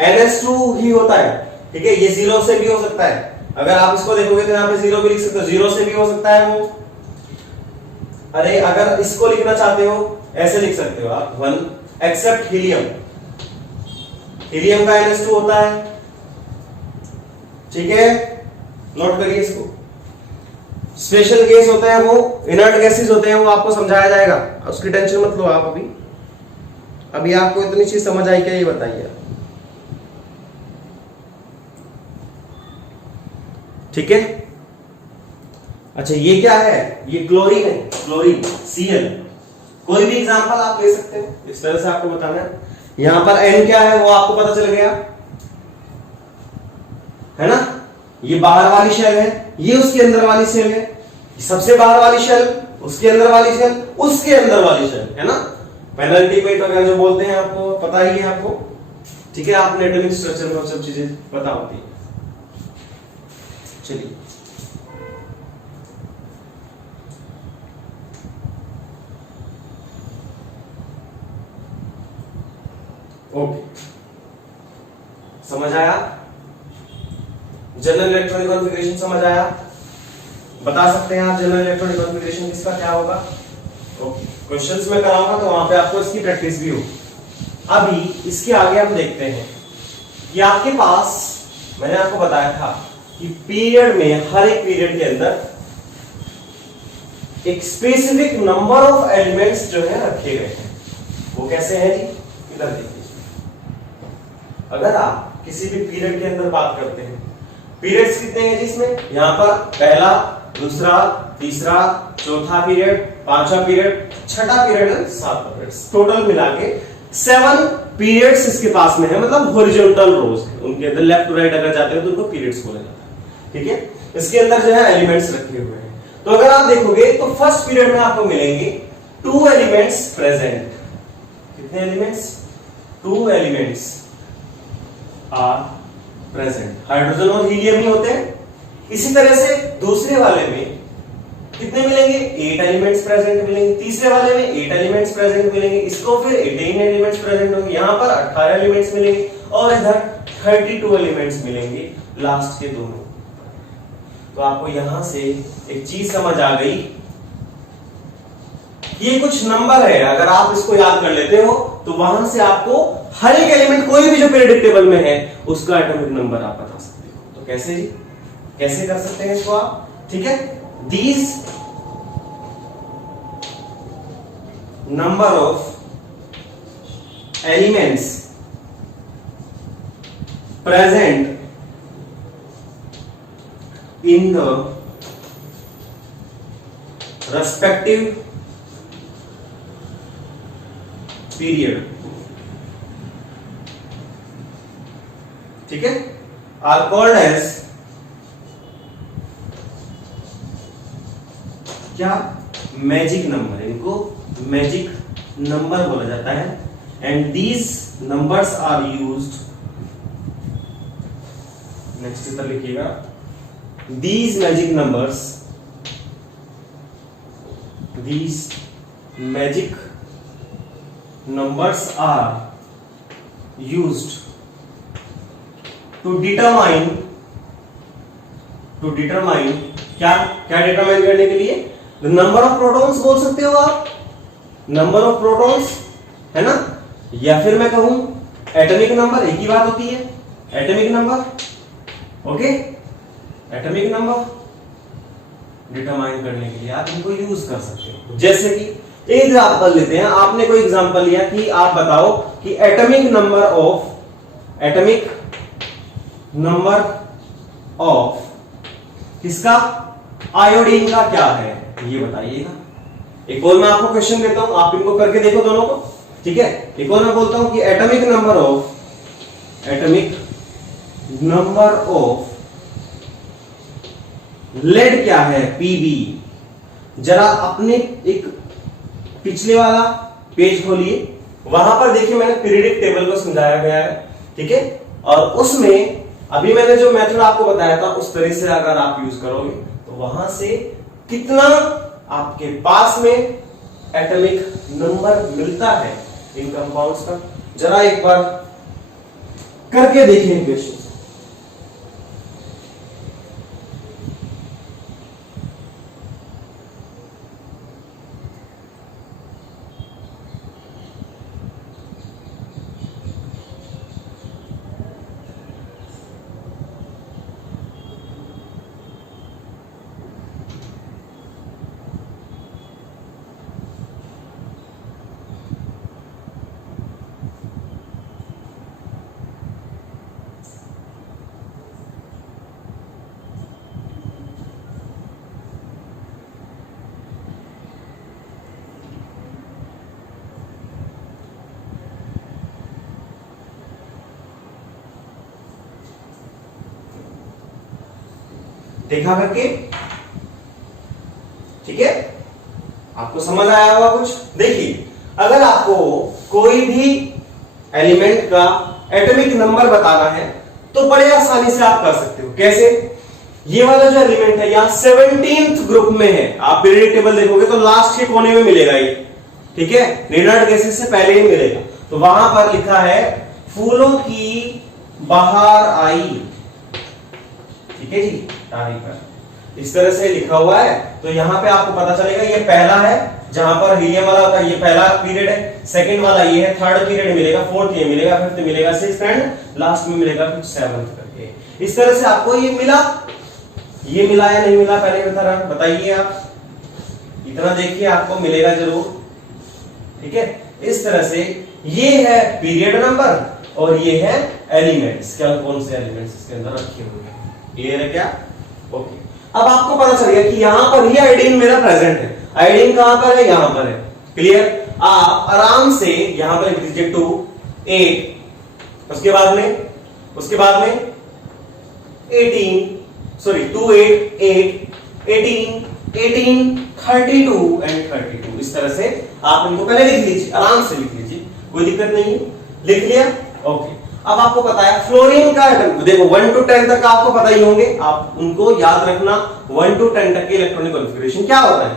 NH2 ही होता है। ठीक है, ये 0 से भी हो सकता है, अगर आप इसको देखोगे तो यहाँ पे 0 भी लिख सकते हो, 0 से भी हो सकता है वो। अरे अगर इसको लिखना चाहते हो ऐसे लिख सकते हो आप 1 एक्सेप्ट हीलियम, हीलियम का NH2 होता है। ठीक है, नोट करिए इसको। स्पेशल गैस होते हैं वो, इनर्ट गैसेस होते हैं वो, आपको समझाया जाएगा, उसकी टेंशन मत लो आप। अभी आपको इतनी चीज समझ आई क्या ये बताइए। ठीक है, अच्छा ये क्या है? ये क्लोरीन है, क्लोरीन Cl। कोई भी एग्जांपल आप ले सकते हो, इस तरह से आपको बताना है। यहां पर N क्या है वो आपको पता चल गया है ना, ये बाहर वाली शेल है, ये उसके अंदर वाली शेल है, सबसे बाहर वाली शेल, उसके अंदर वाली शेल, उसके अंदर वाली शेल, है ना। पेनल्टी वेट वगैरह जो बोलते हैं आपको पता ही है आपको। ठीक है, आपने एटॉमिक स्ट्रक्चर में सब चीजें पता होती है। चलिए ओके, समझ आया? जनरल इलेक्ट्रॉनिक कॉन्फ़िगरेशन समझ आया? बता सकते हैं आप जनरल इलेक्ट्रॉनिक कॉन्फ़िगरेशन किसका क्या होगा? ओके, क्वेश्चंस में कराऊंगा तो वहां पे आपको इसकी प्रैक्टिस भी हो। अभी इसके आगे हम देखते हैं कि आपके पास, मैंने आपको बताया था कि पीरियड में, हर एक पीरियड के अंदर एक स्पेसिफिक नंबर ऑफ एलिमेंट्स जो है रखे गए हैं। वो कैसे हैं जी? इधर देखिए, अगर आप किसी भी पीरियड के अंदर बात करते हैं, पीरियड्स कितने हैं जिसमें, यहां पर पहला, दूसरा, तीसरा, चौथा पीरियड, पांचवा पीरियड, छठा पीरियड, सातवां पीरियड, टोटल मिला के 7 पीरियड्स इसके पास में है, मतलब हॉरिजॉन्टल रोज है उनके अंदर। लेफ्ट टू राइट अगर जाते हो तो उनको पीरियड्स बोला जाता है। ठीक है, इसके अंदर जो है एलिमेंट्स रखे हुए हैं। तो अगर आप देखोगे तो फर्स्ट पीरियड में आपको मिलेंगे 2 एलिमेंट्स प्रेजेंट। कितने elements? 2 elements are present, hydrogen और हीलियम ही होते हैं। इसी तरह से दूसरे वाले में कितने मिलेंगे? 8 एलिमेंट्स प्रेजेंट मिलेंगे, तीसरे वाले में 8 एलिमेंट्स प्रेजेंट मिलेंगे, इसको फिर 18 एलिमेंट्स प्रेजेंट होंगे, यहां पर 18 एलिमेंट्स मिलेंगे, और इधर 32 एलिमेंट्स मिलेंगे लास्ट के दोनों। तो आपको यहां से एक चीज समझ आ गई, ये कुछ नंबर है, अगर आप इसको याद कर लेते हो तो वहां से आपको हर एक एलिमेंट, कोई भी जो पीरियडिक टेबल में है, उसका एटॉमिक नंबर आप बता सकते हो। तो कैसे जी, कैसे कर सकते हैं इसको आप? ठीक है, these number of elements present in the respective period, ठीक है, are called as क्या? मैजिक नंबर, इनको मैजिक नंबर बोला जाता है। And these numbers are used, next इधर लिखिएगा, these magic numbers, these magic numbers are used to determine क्या क्या डिटरमाइन करने के लिए? नंबर ऑफ प्रोटॉन्स बोल सकते हो आप, नंबर ऑफ प्रोटॉन्स, है ना, या फिर मैं कहूं एटॉमिक नंबर, एक ही बात होती है, atomic number, okay, atomic number determine करने के लिए आप इनको यूज कर सकते हो। जैसे कि एक एग्जांपल लेते हैं, आपने कोई एग्जांपल लिया कि आप बताओ कि एटॉमिक नंबर ऑफ किसका, आयोडीन का क्या है, ये बताइएगा। एक और मैं आपको क्वेश्चन देता हूं, आप इनको करके देखो दोनों को, ठीक है। एक और मैं बोलता हूं कि एटॉमिक नंबर ऑफ लेड क्या है, पीबी। जरा अपने एक पिछले वाला पेज खोलिए, वहां पर देखिए मैंने पीरियडिक टेबल को समझाया गया है, ठीक है। और उसमें अभी मैंने जो मेथड आपको बताया था उस तरह से अगर आप यूज करोगे तो वहां से कितना आपके पास में एटॉमिक नंबर मिलता है इन कंपाउंड्स का, जरा एक बार करके देखिए क्वेश्चन। देखा करके, ठीक है, आपको समझ आया होगा कुछ। देखिए अगर आपको कोई भी एलिमेंट का एटॉमिक नंबर बताना है तो बड़े आसानी से आप कर सकते हो। कैसे? ये वाला जो एलिमेंट है यहां 17th ग्रुप में है, आप पीरियडिक टेबल देखोगे तो लास्ट के कोने में मिलेगा ये, ठीक है, रिनर्ड गैसेस से पहले ही मिलेगा। तो वहां पर लिखा है फूलों की बहार आई, ठीक है जी, तारीख पर इस तरह से लिखा हुआ है। तो यहां पे आपको पता चलेगा ये पहला है जहां पर हीलियम वाला होता है, ये पहला पीरियड है, सेकंड वाला ये है, थर्ड पीरियड मिलेगा, फोर्थ ये मिलेगा, फिफ्थ मिलेगा, सिक्स्थ एंड लास्ट में मिलेगा फिर सेवंथ करके। इस तरह से आपको ये मिला या नहीं मिला पहले की तरह बताइए आप, इतना देखिए आपको मिलेगा जरूर, ठीक है। इस तरह से ये है पीरियड नंबर और ये है एलिमेंट्स, क्या कौन से एलिमेंट्स इसके अंदर रखे हुए हैं, क्लियर है क्या? ओके। अब आपको पता चल गया कि यहां पर ही आयोडीन मेरा प्रेजेंट है, आयोडीन कहां पर है, यहां पर है, क्लियर। आप आराम से यहां पर लिख दीजिए 2 8, उसके बाद में 2 8 8 18 18 32 एंड 32। इस तरह से आप इनको पहले लिख लीजिए, आराम से लिख लीजिए, कोई दिक्कत नहीं है, लिख लिया, ओके। अब आपको पता है फ्लोरीन का देखो 1 to 10 तक आपको पता ही होंगे, आप उनको याद रखना 1 to 10 तक के इलेक्ट्रॉनिक कॉन्फ़िगरेशन क्या होता है,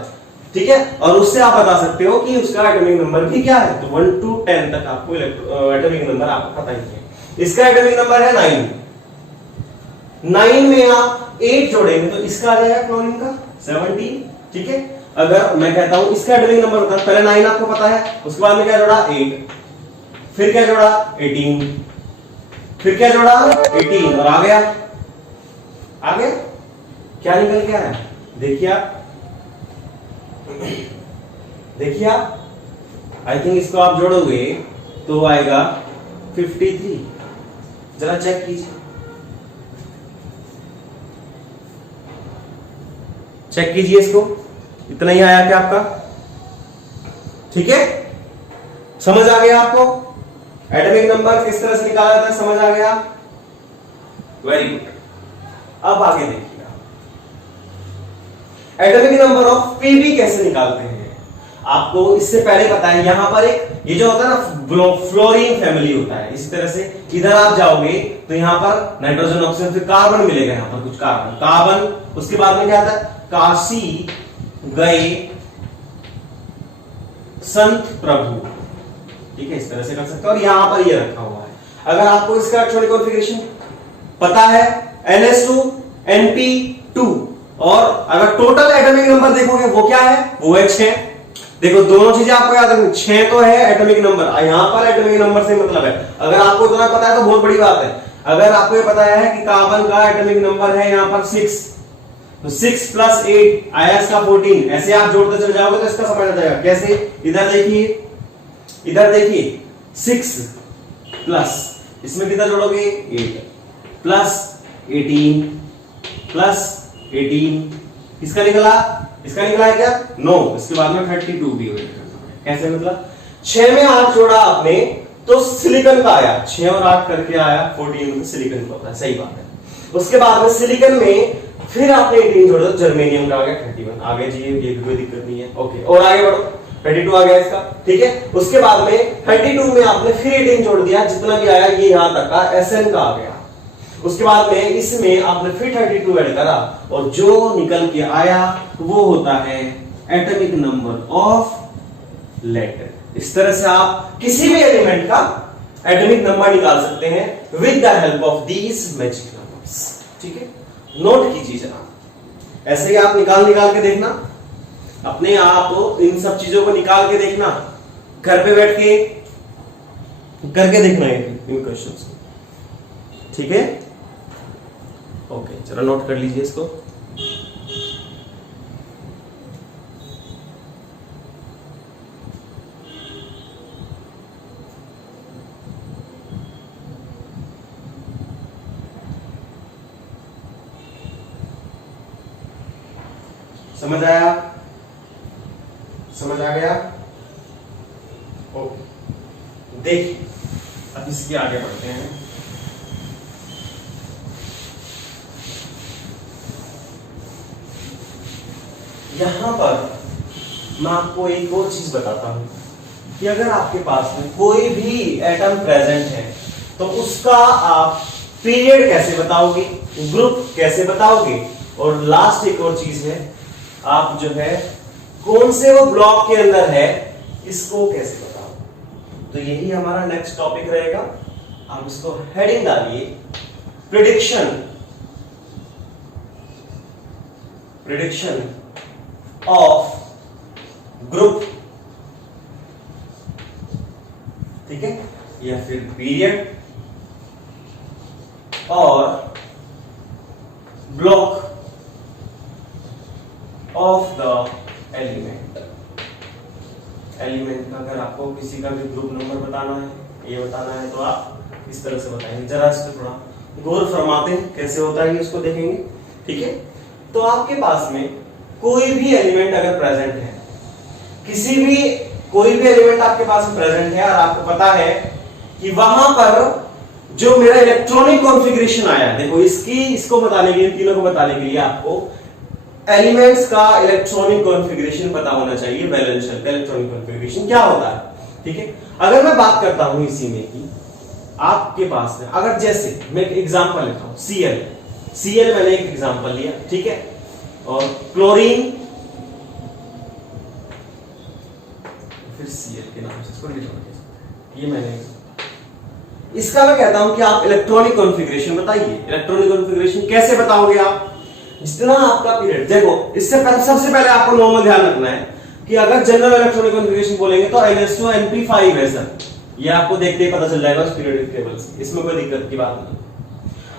ठीक है। और उससे आप बता सकते हो कि उसका एटॉमिक नंबर भी क्या है। तो 1 to 10 तक आपको एटॉमिक नंबर आपको पता ही है। इसका एटॉमिक नंबर है 9 में आप 8 जोड़ेंगे तो इसका आ जाएगा फ्लोरीन का 17, ठीक है। अगर मैं कहता हूं इसका एटॉमिक नंबर होता है, पहले 9 आपको पता है, उसके बाद में क्या जोड़ा 8, फिर क्या जोड़ा 18, फिर क्या जोड़ा 18 और आ गया क्या निकल के आया, देखिए आप आई थिंक इसको आप जोड़ोगे तो आएगा 53। जरा चेक कीजिए इसको, इतना ही आया क्या आपका, ठीक है। समझ आ गया आपको एटॉमिक नंबर किस तरह से निकाला जाता है, समझ आ गया, वेरी गुड। अब आगे देखिए एटॉमिक नंबर ऑफ पीबी कैसे निकालते हैं। आपको इससे पहले पता है यहां पर एक ये जो होता है ना फ्लोरीन फैमिली होता है, इसी तरह से इधर आप जाओगे तो यहां पर नाइट्रोजन ऑक्सीजन फिर कार्बन मिलेगा, यहां पर कुछ कार्बन, उसके बाद में क्या आता है काशी गए संत प्रभु, ठीक है, इस तरह से कर सकते हो। और यहां पर ये रखा हुआ है। अगर आपको इसका इलेक्ट्रॉनिक कॉन्फ़िगरेशन पता है NH2 NP2, और अगर टोटल एटॉमिक नंबर देखोगे वो क्या है, वो है 6। देखो दोनों चीजें आपको याद रखनी, 6 तो है एटॉमिक नंबर, यहां पर एटॉमिक नंबर से मतलब है। अगर आपको इतना पता है तो बहुत बड़ी बात है। अगर आपको ये पता है कि कार्बन का एटॉमिक नंबर है यहां पर 6, तो 6 प्लस 8 आया इसका 14, ऐसे आप जोड़ते चले जाओगे तो इसका समझ आ जाएगा। कैसे, इधर देखिए 6 प्लस इसमें कितना जोड़ोगे 8 प्लस 18 प्लस 18, किसका निकला, इसका निकला है क्या 9, इसके बाद में 32 भी हो जाएगा। कैसे मतलब 6 में 8 जोड़ा आपने तो सिलिकॉन का आया, 6 और 8 करके आया 14 में सिलिकॉन का होता है, सही बात है। उसके बाद में सिलिकॉन में फिर आपने 18 जोड़ा तो जर्मेनियम का आ गया 31, आगे जी ये कोई दिक्कत नहीं है। ओके, और आगे बढ़ो, 32 आ गया इसका, ठीक है। उसके बाद में 32 में आपने फिर 18 जोड़ दिया, जितना भी आया ये यहां तक का SN का आ गया। उसके बाद में इसमें आपने फिर 32 ऐड करा और जो निकल के आया वो होता है एटॉमिक नंबर ऑफ लेड। इस तरह से आप किसी भी एलिमेंट का एटॉमिक नंबर निकाल सकते हैं with the help of these magic numbers, ठीक है। नोट कीजिए जनाब, ऐसे ही आप निकाल के देखना, अपने आप इन सब चीजों को निकाल के देखना, घर पे बैठ के करके देखना है इन क्वेश्चंस को, ठीक है। ओके, चलो नोट कर लीजिए इसको। समझ आया, समझ आ गया। ओके, देखिए अब इसके आगे बढ़ते हैं। यहां पर मैं आपको एक और चीज बताता हूं कि अगर आपके पास में कोई भी एटम प्रेजेंट है तो उसका आप पीरियड कैसे बताओगे, ग्रुप कैसे बताओगे, और लास्ट एक और चीज है, आप जो है कौन से वो ब्लॉक के अंदर है इसको कैसे बताओगे। तो यही हमारा नेक्स्ट टॉपिक रहेगा। आप इसको हेडिंग डालिए, प्रिडिक्शन ऑफ ग्रुप, ठीक है, या फिर पीरियड और block of the element. Element का अगर आपको किसी का भी ग्रुप नंबर बताना है, ये बताना है, तो आप इस तरह से बताएंगे। जरा इस पर थोड़ा गौर फरमाते हैं कैसे होता है, इसको देखेंगे, ठीक है। तो आपके पास में कोई भी एलिमेंट अगर प्रेजेंट है, कोई भी एलिमेंट आपके पास प्रेजेंट है और आपको पता है कि वहां पर जो मेरा इलेक्ट्रॉनिक कॉन्फ़िगरेशन आया है, देखो इसको बताने के लिए, तीनों को बताने के लिए आपको एलिमेंट्स का इलेक्ट्रॉनिक कॉन्फ़िगरेशन पता होना चाहिए। वैलेंस शेल का इलेक्ट्रॉनिक कॉन्फ़िगरेशन क्या होता है, ठीक है। अगर मैं बात करता हूं इसी में कि आपके पास में अगर जैसे मैं एक एग्जांपल लेता हूं, Cl मैंने एक एग्जांपल लिया, ठीक है, और क्लोरीन, फिर Cl के नाम से इसको ये मैंने इसका मैं कहता हूं कि आप इलेक्ट्रॉनिक कॉन्फ़िगरेशन बताइए। इलेक्ट्रॉनिक कॉन्फ़िगरेशन कैसे बताओगे आप, जितना आपका पीरियड, देखो इससे सबसे पहले आपको नॉर्मल ध्यान रखना है कि अगर जनरल इलेक्ट्रॉनिक कॉन्फ़िगरेशन बोलेंगे तो NH2 NP5 है सर, ये आपको देखते ही पता चल जाएगा उस पीरियोडिक टेबल से, इसमें कोई दिक्कत की बात नहीं।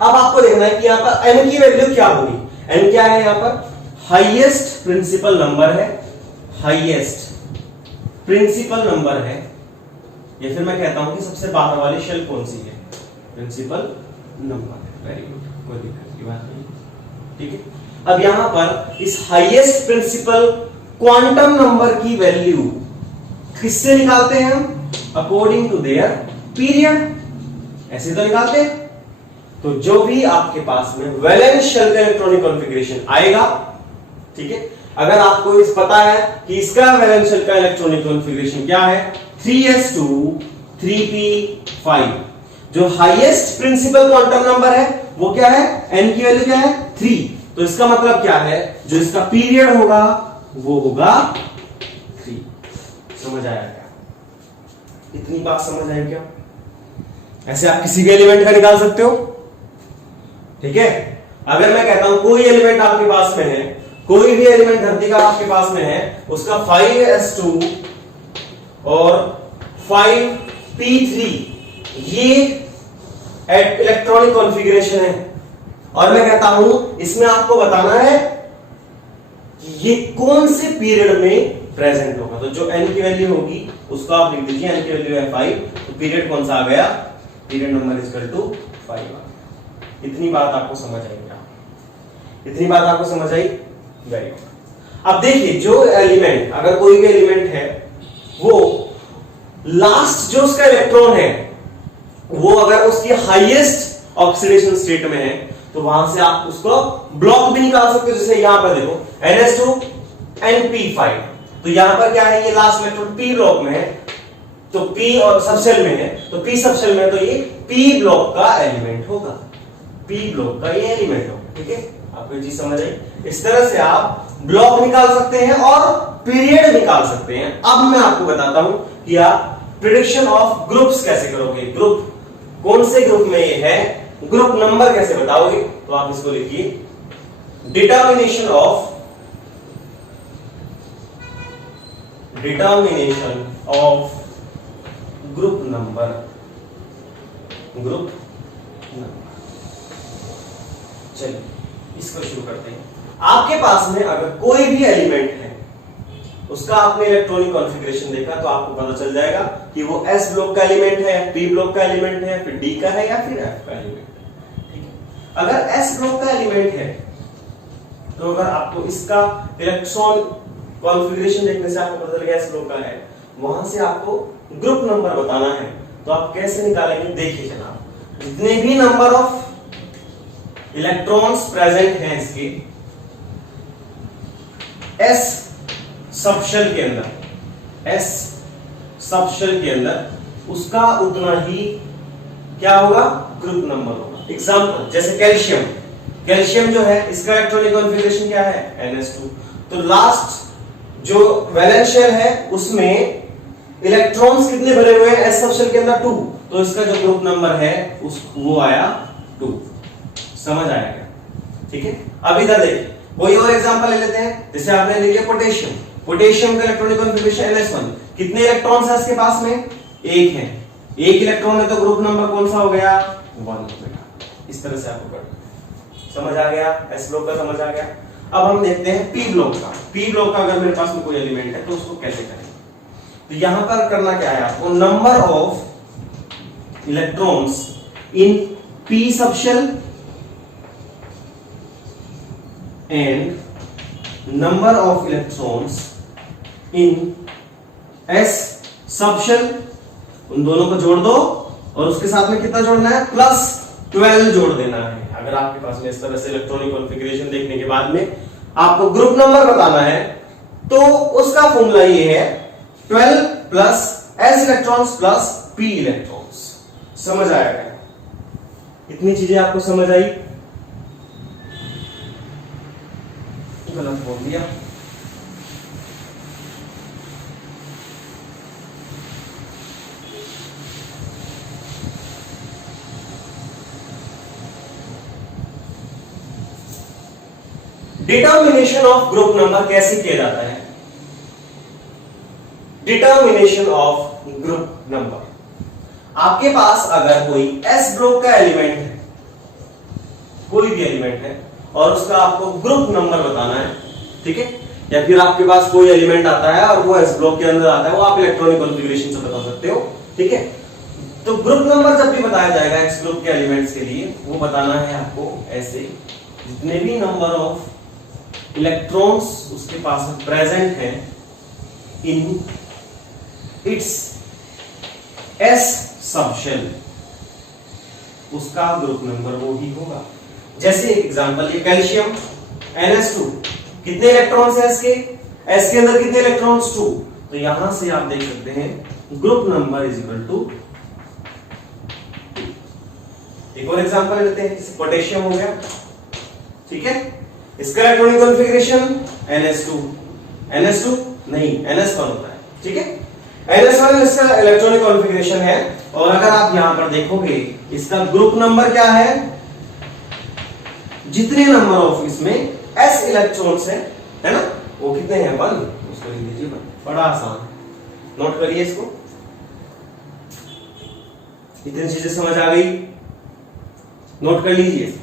अब आपको देखना है कि यहाँ पर n की वैल्यू क्या होगी। n क्या है, यहाँ पर हाईएस्ट प्रिंसिपल नंबर है, हाईएस्ट प्रिंसिपल नंबर है, या फिर मैं कहता हूं कि सबसे बाहर वाली शेल कौन सी है, प्रिंसिपल नंबर है। वेरी गुड, कोई दिक्कत की बात नहीं, ठीक है। अब यहां पर इस हाईएस्ट प्रिंसिपल क्वांटम नंबर की वैल्यू किससे निकालते हैं हम, अकॉर्डिंग टू देयर पीरियड, ऐसे तो निकालते हैं। तो जो भी आपके पास में वैलेंस शेल का इलेक्ट्रॉनिक कॉन्फ़िगरेशन आएगा, ठीक है, अगर आपको इस पता है कि इसका वैलेंस शेल का इलेक्ट्रॉनिक कॉन्फ़िगरेशन क्या है, 3s2 3p5, जो हाईएस्ट प्रिंसिपल क्वांटम नंबर है वो क्या है, n की वैल्यू क्या है 3, तो इसका मतलब क्या है, जो इसका पीरियड होगा वो होगा 3। समझ आया क्या, इतनी बात समझ आई क्या। ऐसे आप किसी भी एलिमेंट का निकाल सकते हो, ठीक है, अगर मैं कहता हूं कोई एलिमेंट आपके पास में है, कोई भी एलिमेंट धरती का आपके पास में है, उसका 5s2 और 5p3 ये इलेक्ट्रॉनिक कॉन्फ़िगरेशन है, और मैं कहता हूं इसमें आपको बताना है कि ये कौन से पीरियड में प्रेजेंट होगा। तो जो n की वैल्यू होगी उसको आप लिख दीजिए, n की वैल्यू है 5, तो पीरियड कौन सा आ गया, पीरियड नंबर इक्वल टू 5। इतनी बात आपको समझ आई क्या? इतनी बात आपको समझ आई? Very good. अब देखिए, जो एलिमेंट, अगर कोई भी एलिमेंट है, वो लास्ट जो उसका इलेक्ट्रॉन है वो अगर उसकी हाईएस्ट ऑक्सीडेशन स्टेट में है तो वहां से आप उसको ब्लॉक भी निकाल सकते हो। जैसे यहां पर देखो NS2 NP5, तो यहां पर क्या है, ये लास्ट इलेक्ट्रॉन P ब्लॉक में है, तो P और सबशेल में है, तो P सबशेल में है, तो ये P ब्लॉक का एलिमेंट होगा, P ब्लॉक का ये एलिमेंट होगा। ठीक है, आपको ये चीज समझ आई? इस तरह से आप ब्लॉक निकाल सकते हैं और पीरियड निकाल सकते हैं। अब मैं आपको बताता हूं कि आप प्रेडिक्शन ऑफ ग्रुप्स कैसे करोगे। ग्रुप कौन से ग्रुप में ये है, ग्रुप नंबर कैसे बताओगे, तो आप इसको लिखिए, determination of group number, group number. चलिए इसको शुरू करते हैं। आपके पास में अगर कोई भी एलिमेंट है, उसका आपने इलेक्ट्रॉनिक कॉन्फ़िगरेशन देखा तो आपको पता चल जाएगा कि वो S ब्लॉक का एलिमेंट है, P ब्लॉक का एलिमेंट है, फिर D का है या फिर F का एलिमेंट है। ठीक है, अगर S ब्लॉक का एलिमेंट है तो अगर आपको इसका इलेक्ट्रॉन कॉन्फ़िगरेशन देखने से आपको पता चल गया S ब्लॉक का है, वहां से आपको ग्रुप नंबर बताना है, तो आप कैसे निकालेंगे? देखिए जनाब, जितने भी नंबर ऑफ इलेक्ट्रॉन्स प्रेजेंट हैं इसके S सबशेल के अंदर, S सबशेल के अंदर, उसका उतना ही क्या होगा, ग्रुप नंबर होगा। एग्जांपल जैसे कैल्शियम, कैल्शियम जो है इसका इलेक्ट्रॉनिक कॉन्फ़िगरेशन क्या है, NS2, तो लास्ट जो वैलेंस शेल है उसमें इलेक्ट्रॉन्स कितने भरे हुए हैं S सबशेल के अंदर, 2, तो इसका जो ग्रुप नंबर है वो आया 2। समझ आया क्या? ठीक है, अब इधर देखिए कोई और एग्जांपल ले लेते हैं। जैसे आपने लिया पोटेशियम, पोटेशियम का इलेक्ट्रॉनिक कॉन्फ़िगरेशन NS1, कितने इलेक्ट्रॉन्स है इसके पास में, 1 है, 1 इलेक्ट्रॉन है, तो ग्रुप नंबर कौन सा हो गया, 1 हो गया। इस तरह से आपको करना समझ आ गया, S ब्लॉक का समझ आ गया। अब हम देखते हैं P ब्लॉक का। P ब्लॉक का अगर मेरे पास में कोई एलिमेंट है तो उसको कैसे करें, तो यहां पर करना क्या है आपको, number of electrons in P subshell and number of electrons in S subshell, उन दोनों को जोड़ दो और उसके साथ में कितना जोड़ना है, +12 जोड़ देना है। अगर आपके पास में इस तरह से इलेक्ट्रॉनिक कॉन्फ़िगरेशन देखने के बाद में आपको ग्रुप नंबर बताना है तो उसका फॉर्मूला ये है 12 plus S electrons plus P electrons. समझ आया क्या? इतनी चीजें आपको समझ आई? गलत बोल दिया। डिटर्मिनेशन ऑफ ग्रुप नंबर कैसे किया जाता है? डिटर्मिनेशन ऑफ ग्रुप नंबर, आपके पास अगर कोई S ब्लॉक का एलिमेंट है, कोई भी एलिमेंट है और उसका आपको ग्रुप नंबर बताना है, ठीक है, या फिर आपके पास कोई एलिमेंट आता है और वो S ब्लॉक के अंदर आता है, वो आप इलेक्ट्रॉनिक कॉन्फ़िगरेशन से बता सकते हो, ठीक है। तो ग्रुप नंबर जब भी बताया जाएगा S ग्रुप के एलिमेंट्स के लिए, वो बताना है आपको ऐसे, जितने भी नंबर ऑफ इलेक्ट्रॉन्स उसके पास प्रेजेंट हैं इन इट्स S सबशेल, उसका ग्रुप नंबर वो ही होगा। जैसे एक एग्जांपल, ये कैल्शियम NS2, कितने इलेक्ट्रॉन्स है इसके, S के अंदर कितने इलेक्ट्रॉन्स, 2, तो यहां से आप देख सकते हैं group number is equal to. एक और एग्जांपल लेते हैं, जैसे पोटेशियम हो गया, ठीक है, इसका इलेक्ट्रॉनिक कॉन्फ़िगरेशन NS2 नहीं NS1 होता है, ठीक है, NS1 इसका इलेक्ट्रॉनिक कॉन्फ़िगरेशन है। और अगर आप यहां पर देखोगे इसका ग्रुप नंबर क्या है, जितने नंबर ऑफ इसमें s इलेक्ट्रॉन्स है ना, वो कितने हैं 1, उसको लिख लीजिए 1। बड़ा आसान है, नोट करिए इसको। इतनी चीजें समझ आ गई, नोट कर लीजिए।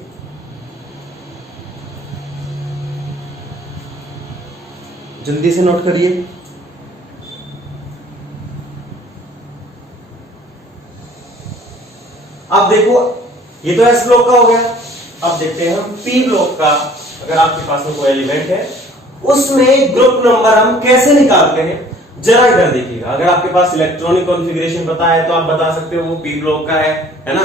जल्दी से नोट करिए। अब देखो ये तो एस ब्लॉक का हो गया। अब देखते हैं हम पी ब्लॉक का। अगर आपके पास में कोई एलिमेंट है उसमें ग्रुप नंबर हम कैसे निकालते हैं, जरा इधर देखिएगा। अगर आपके पास इलेक्ट्रॉनिक कॉन्फ़िगरेशन पता है तो आप बता सकते हो वो पी ब्लॉक का है ना।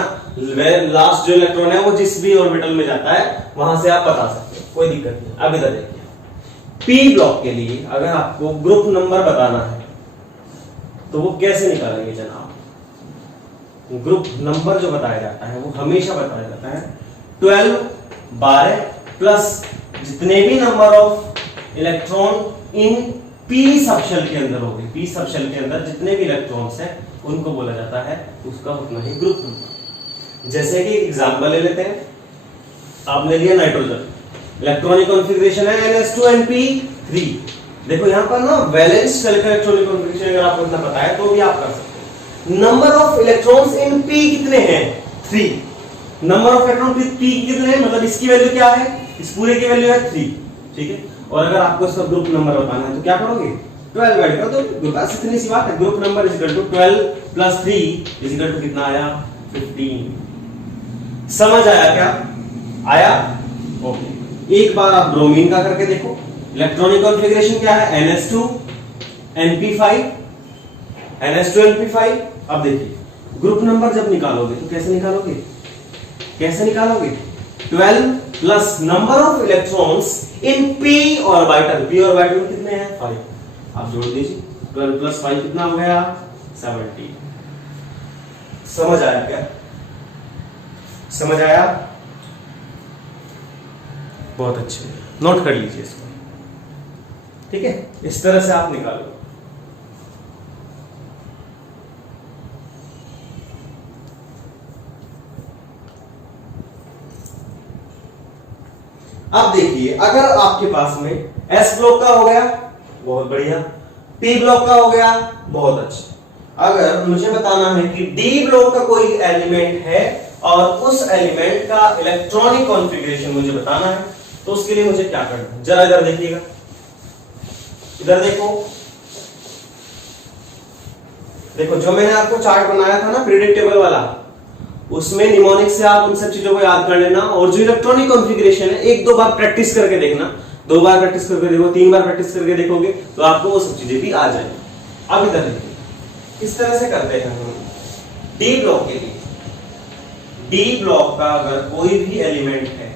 लास्ट जो इलेक्ट्रॉन है वो जिस भी ऑर्बिटल में जाता है वहां से आप बता सकते हो, कोई दिक्कत नहीं। अब इधर देखिए, पी ब्लॉक के लिए अगर आपको ग्रुप नंबर बताना है तो वो कैसे निकालेंगे जनाब। ग्रुप नंबर जो बताया जाता है वो हमेशा बताया जाता है 12, 12 प्लस जितने भी number of electron in P subshell के अंदर होंगे। पी सबशेल के अंदर जितने भी इलेक्ट्रॉन्स हैं उनको बोला जाता है उसका उतना ही ग्रुप नंबर। जैसे कि एग्जांपल ले लेते हैं, आपने लिया नाइट्रोजन, इलेक्ट्रॉनिक कॉन्फ़िगरेशन है NH2NP3। देखो यहां पर ना वैलेंस शेल का इलेक्ट्रॉनिक कॉन्फ़िगरेशन अगर आपको इतना पता है तो भी आप कर सकते हो। Number of electrons in P कितने हैं 3। नंबर ऑफ इलेक्ट्रॉन P कितने हैं, मतलब इसकी वैल्यू क्या है, इस पूरे की वैल्यू है 3, ठीक है। और अगर आपको इसका ग्रुप नंबर बताना है तो क्या करोगे, 12 ऐड कर दो, बस इतनी सी बात है। Group number is equal to 12 plus 3 is equal to कितना आया 15। समझ आया क्या, आया ओके। एक बार आप ब्रोमीन का करके देखो। इलेक्ट्रॉनिक कॉन्फ़िगरेशन क्या है NH2NP5, NH2NP5। अब देखिए ग्रुप नंबर जब निकालोगे तो कैसे निकालोगे, 12 plus number of electrons in p orbital. p orbital कितने हैं 5, आप जोड़ दीजिए। 12 प्लस 5 कितना हो गया 17। समझ आया क्या, समझ आया, बहुत अच्छे, नोट कर लीजिए इसको, ठीक है। इस तरह से आप निकालो। अब देखिए अगर आपके पास में एस ब्लॉक का हो गया बहुत बढ़िया, पी ब्लॉक का हो गया बहुत अच्छा। अगर मुझे बताना है कि डी ब्लॉक का कोई एलिमेंट है और उस एलिमेंट का इलेक्ट्रॉनिक कॉन्फ़िगरेशन मुझे बताना है तो उसके लिए मुझे क्या करना है, जरा इधर देखिएगा। इधर देखो, देखो जो मैंने आपको चार्ट बनाया था ना प्रिडिक्टेबल वाला, उसमें निमोनिक से आप उन सब चीजों को याद कर लेना। और जो इलेक्ट्रॉनिक कॉन्फ़िगरेशन है 1-2 बार प्रैक्टिस करके देखना, 2 बार प्रैक्टिस करके देखो, 3 बार प्रैक्टिस करके देखोगे तो आपको वो सब चीजें भी आ जाएंगी। अब इधर देखिए किस तरह से करते हैं हम डी ब्लॉक के लिए। डी ब्लॉक का अगर कोई भी एलिमेंट है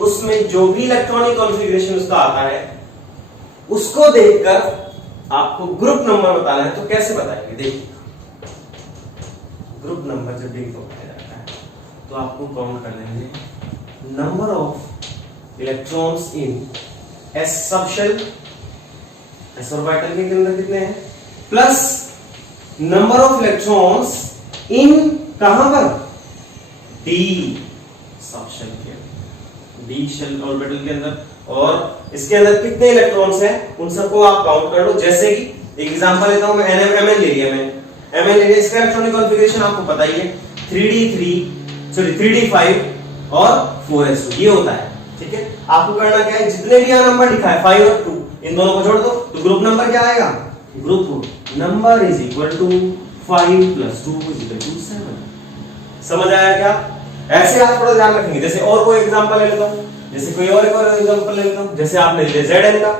उसमें जो भी इलेक्ट्रॉनिक कॉन्फ़िगरेशन उसका आता है उसको देखकर आपको ग्रुप नंबर बताना है तो कैसे बताएंगे। देखिए ग्रुप नंबर जब डी ब्लॉक तो आपको काउंट कर लेंगे number of electrons in S subshell, S orbital के अंदर कितने हैं, plus number of electrons in कहां पर डी सबशेल के, डी शेल ऑर्बिटल के अंदर। और इसके अंदर कितने इलेक्ट्रॉन्स हैं उन सबको आप काउंट कर लो। जैसे कि एग्जांपल लेता हूं मैं, MN ले लिया मैंने, MN ले लिया, इसका इलेक्ट्रॉनिक कॉन्फ़िगरेशन आपको पता ही है 3D5 और 4s2 ये होता है, ठीक है। आपको करना क्या है, जितने भी यहां नंबर लिखा है 5 और 2 इन दोनों को जोड़ दो तो ग्रुप नंबर क्या आएगा, group number is equal to 5 plus 2 is equal to 7। समझ आया क्या, ऐसे आप थोड़ा ध्यान रखेंगे। जैसे और कोई एग्जांपल ले लेता हूं, जैसे कोई और एक और एग्जांपल ले लेता हूं, जैसे आपने लिया Zn का।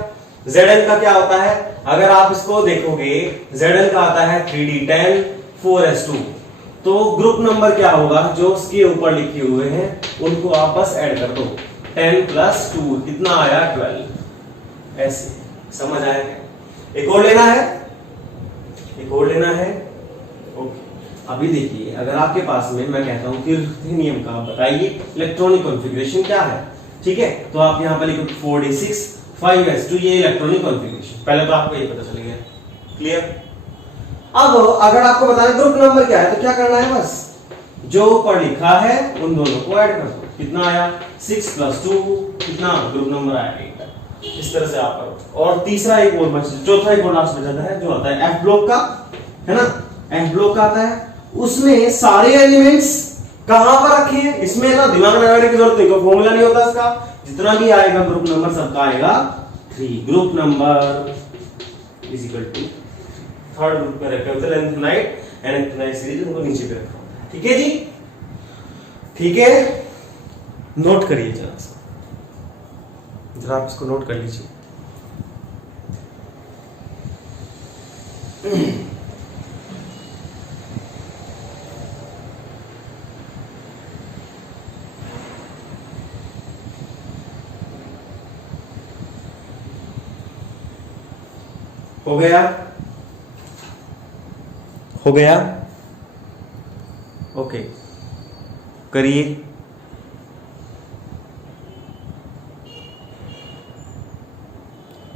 Zn का क्या होता है, अगर आप इसको देखोगे Zn का आता है 3D10 4s2। तो ग्रुप नंबर क्या होगा, जो उसके ऊपर लिखे हुए हैं उनको आप बस ऐड कर दो, 10 प्लस 2 कितना आया 12। ऐसे समझ आया क्या, एक और लेना है, एक और लेना है ओके। अभी देखिए अगर आपके पास में मैं कहता हूं कि रुथेनियम का बताइए इलेक्ट्रॉनिक कॉन्फ़िगरेशन क्या है, ठीक है। तो आप यहां पर लिखो 4d6 5s2 ये इलेक्ट्रॉनिक कॉन्फ़िगरेशन, पहले तो आपको ये पता चल गया, क्लियर। अब अगर आपको बताना ग्रुप नंबर क्या है तो क्या करना है, बस जो ऊपर लिखा है उन दोनों को ऐड कर दो, कितना आया 6 + 2 कितना ग्रुप नंबर आएगा 8। इस तरह से आप करो। और तीसरा एक और चौथा एक और लास्ट बचा है जो आता है एफ ब्लॉक का, है ना, एफ ब्लॉक का आता है। उसमें सारे एलिमेंट्स कहां पर रखे हैं, इसमें ना दिमाग लगाने की जरूरत नहीं, कोई फॉर्मूला नहीं होता इसका, जितना भी आएगा ग्रुप नंबर सबका आएगा 3। Group number is equal to third group में रखे होते हैं लेंथेनाइट एंड एक्टिनाइट सीरीज, उनको नीचे पे रखा होता है। ठीक है जी, ठीक है, नोट करिए जरा आप इसको नोट कर लीजिए। हो गया, हो गया, ओके, करिए।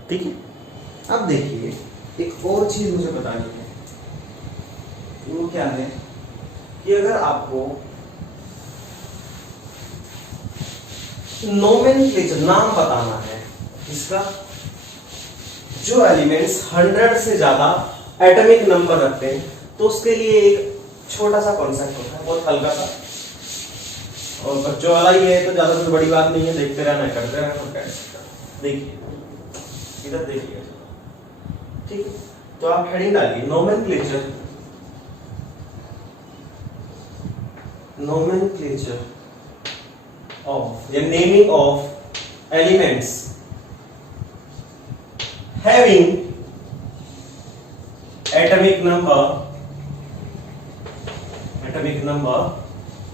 ठीक है, अब देखिए एक और चीज मुझे बतानी है, वो क्या है कि अगर आपको नोमेनक्लेचर नाम बताना है इसका, जो एलिमेंट्स 100 से ज्यादा एटॉमिक नंबर रखते हैं, तो उसके लिए एक छोटा सा कॉन्सेप्ट होता है, बहुत हल्का सा, और बच्चों वाला ही है तो ज्यादा कोई बड़ी बात नहीं है, देखते रहना, करते रहना। देखिए इधर देखिए, ठीक है, तो आप हेडिंग डालिए नोमेनक्लेचर, नोमेनक्लेचर ऑफ या naming of elements having atomic number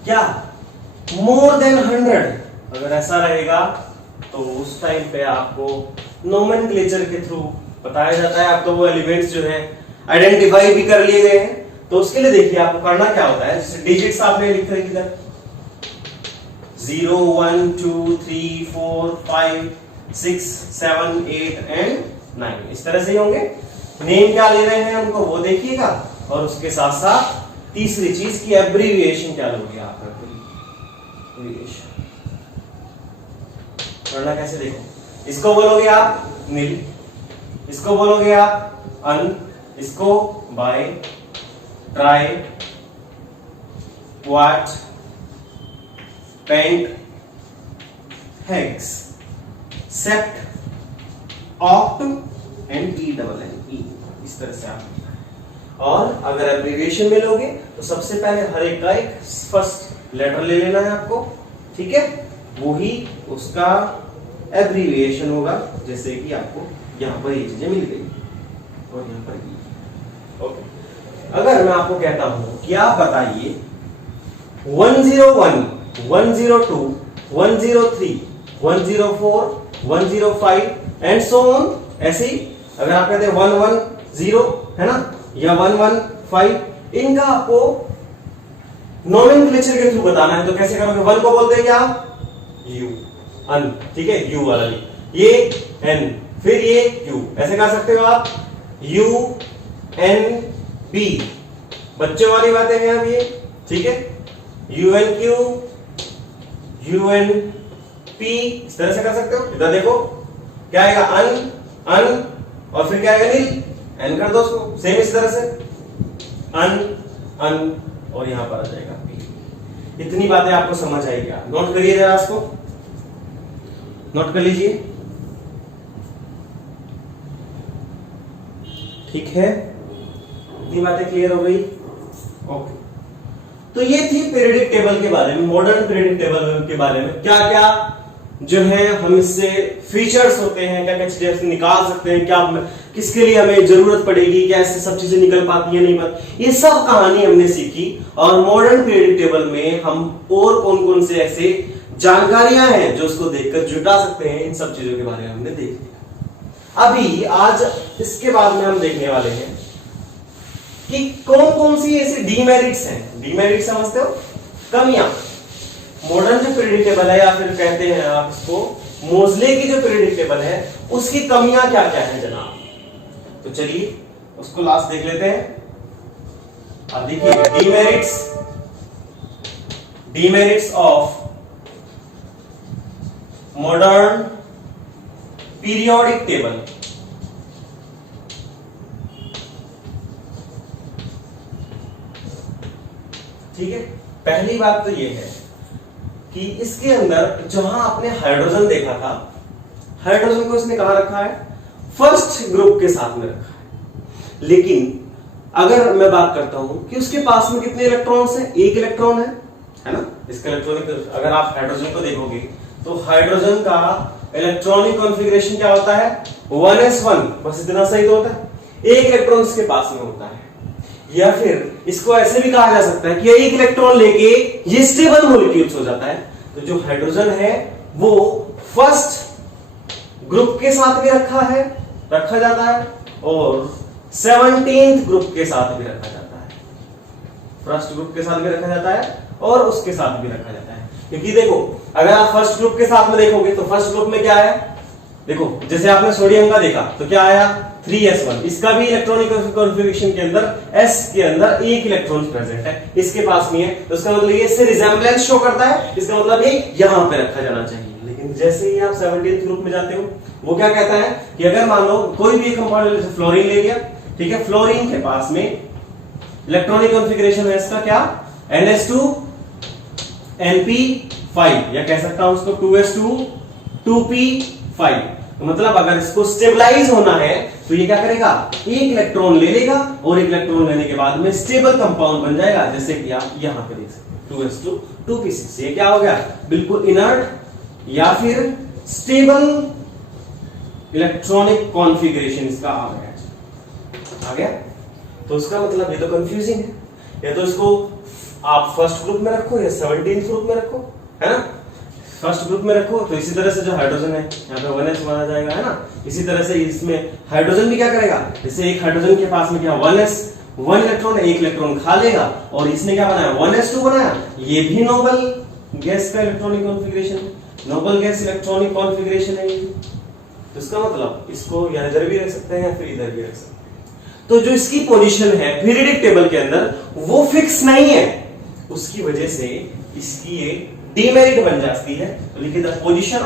क्या more than 100, अगर ऐसा रहेगा तो उस टाइम पे आपको नोमेनक्लेचर के थ्रू बताया जाता है। आपको वो एलिमेंट्स जो है आइडेंटिफाई भी कर लिए गए हैं, तो उसके लिए देखिए आपको करना क्या होता है, जैसे डिजिट्स आपने लिख रहे किधर 0 1 2 3 4 5 6 7 8 एंड 9, इस तरह से ही होंगे। नेम क्या ले रहे हैं उनको वो देखिएगा, और उसके साथ साथ तीसरी चीज की एब्रीविएशन क्या लोगे आप, एब्रीविएशन पढ़ना कैसे, देखो, इसको बोलोगे आप नील, इसको बोलोगे आप अन, इसको bi, tri, quart, pent, hex, sept, oct and ई, इस तरह से आप। और अगर एब्रीविएशन में लोगे तो सबसे पहले हर एक का एक फर्स्ट लेटर ले लेना है आपको, ठीक है, वो ही उसका एब्रीविएशन होगा। जैसे कि आपको यहाँ पर ये चीजें मिल गई और यहाँ पर ये, ओके। अगर मैं आपको कहता हूं कि आप बताइए 101 102 103 104 105 एंड सो ऑन, ऐसे ही अगर आप कहते हैं 110 है ना, या 115, इनका आपको नोमेनक्लेचर के थ्रू बताना है, तो कैसे करोगे, 1 को बोलते हैं क्या यू, अन, ठीक है, यू वाला ये एन, फिर ये क्यू, ऐसे कर सकते हो आप, यू एन बी, बच्चों वाली बातें हैं अब ये, ठीक है, U N Q, U N P, इस तरह से कर सकते हो। इधर देखो क्या आएगा, अन अन, और फिर क्या आएगा नील, एन कर दो उसको, सेम इस तरह से अन अन, और यहां पर आ जाएगा पी। इतनी बातें आपको समझ आई क्या, नोट करिए जरा, इसको नोट कर लीजिए, ठीक है, इतनी बातें क्लियर हो गई, ओके। तो ये थी पीरियडिक टेबल के बारे में, मॉडर्न पीरियडिक टेबल के बारे में, क्या क्या जो है हम इससे फीचर्स होते हैं, क्या क्या चीजें निकाल सकते हैं, क्या किसके लिए हमें जरूरत पड़ेगी, क्या ऐसे सब चीजें निकल पाती है नहीं पाती, ये सब कहानी हमने सीखी। और मॉडर्न पीरियडिक टेबल में हम और कौन कौन से ऐसे जानकारियां हैं जो उसको देखकर जुटा सकते हैं, इन सब चीजों के बारे में हमने देख लिया। अभी आज इसके बाद में हम देखने वाले हैं कि कौन कौन सी ऐसे डीमेरिट्स हैं। डीमेरिट समझते हो, कमियां। मॉडर्न जो पीरियडिक टेबल है, या फिर कहते हैं आप इसको मोज़ले की जो पीरियडिक टेबल है, उसकी कमियां क्या क्या है जनाब, तो चलिए उसको लास्ट देख लेते हैं। अब देखिए demerits of modern periodic table. ठीक है, पहली बात तो ये है कि इसके अंदर जहां आपने हाइड्रोजन देखा था, हाइड्रोजन को इसने कहां रखा है, फर्स्ट ग्रुप के साथ में रखा है। लेकिन अगर मैं बात करता हूं कि उसके पास में कितने इलेक्ट्रॉन्स हैं, एक इलेक्ट्रॉन है ना। इसका इलेक्ट्रॉनिक, अगर आप हाइड्रोजन को देखोगे तो हाइड्रोजन का इलेक्ट्रॉनिक कॉन्फ़िगरेशन क्या होता है, 1s1, बस इतना सही तो होता है, एक इलेक्ट्रॉन इसके पास में होता है। या फिर इसको ऐसे भी कहा जा सकता है कि एक इलेक्ट्रॉन लेके ये स्टेबल मॉलिक्यूल्स हो जाता है। तो जो हाइड्रोजन है वो फर्स्ट ग्रुप के साथ भी रखा जाता है और 17th ग्रुप के साथ भी रखा जाता है। फर्स्ट ग्रुप के साथ भी रखा जाता है और उसके साथ भी रखा जाता है। क्योंकि देखो, अगर आप फर्स्ट ग्रुप के साथ में देखोगे तो फर्स्ट ग्रुप में क्या है, देखो जैसे आपने सोडियम का देखा तो क्या आया 3s1, इसका भी इलेक्ट्रॉनिक कॉन्फ़िगरेशन के अंदर s के अंदर एक इलेक्ट्रॉन प्रेजेंट है, इसके पास नहीं है, तो इसका मतलब ये इससे रिजेम्बलेंस शो करता है, इसका मतलब ये यहां पे रखा जाना चाहिए। लेकिन जैसे ही आप 17th ग्रुप में जाते हो, वो क्या कहता है कि अगर मान लो कोई भी कंपाउंड, जैसे फ्लोरीन ले लिया, ठीक है, फ्लोरीन के पास में इलेक्ट्रॉनिक कॉन्फ़िगरेशन है इसका क्या, NH2 NP5, या कह सकता हूं उसको 2s2 2p5। तो मतलब अगर इसको स्टेबलाइज होना है तो ये क्या करेगा, एक इलेक्ट्रॉन ले लेगा और एक इलेक्ट्रॉन लेने के बाद में स्टेबल कंपाउंड बन जाएगा, जैसे कि आप यहां पे देख सकते हैं 2s2 2p6। ये क्या हो गया, बिल्कुल इनर्ट या फिर स्टेबल इलेक्ट्रॉनिक कॉन्फ़िगरेशन इसका आ गया। तो उसका मतलब ये तो कंफ्यूजिंग है, या तो इसको आप फर्स्ट ग्रुप में रखो या 17th ग्रुप में रखो, है ना। फर्स्ट ग्रुप में रखो तो इसी तरह से जो हाइड्रोजन है यहाँ पे 1s माना जाएगा, है ना। इसी तरह से इसमें हाइड्रोजन भी क्या करेगा, जैसे एक हाइड्रोजन के पास में क्या 1 इलेक्ट्रॉन, एक इलेक्ट्रॉन खा लेगा, और इसने क्या बनाया 1s2 बनाया, ये भी नोबल गैस का electronic configuration, noble gas electronic configuration है। तो इसका मतलब इसको या इधर भी रख सकते हैं या फिर इधर भी रख सकते हैं। तो जो इसकी पोजीशन है पीरियोडिक टेबल के अंदर वो फिक्स नहीं है, उसकी वजह से इसकी एक डीमेरिट बन जाती है। तो लिखिए the position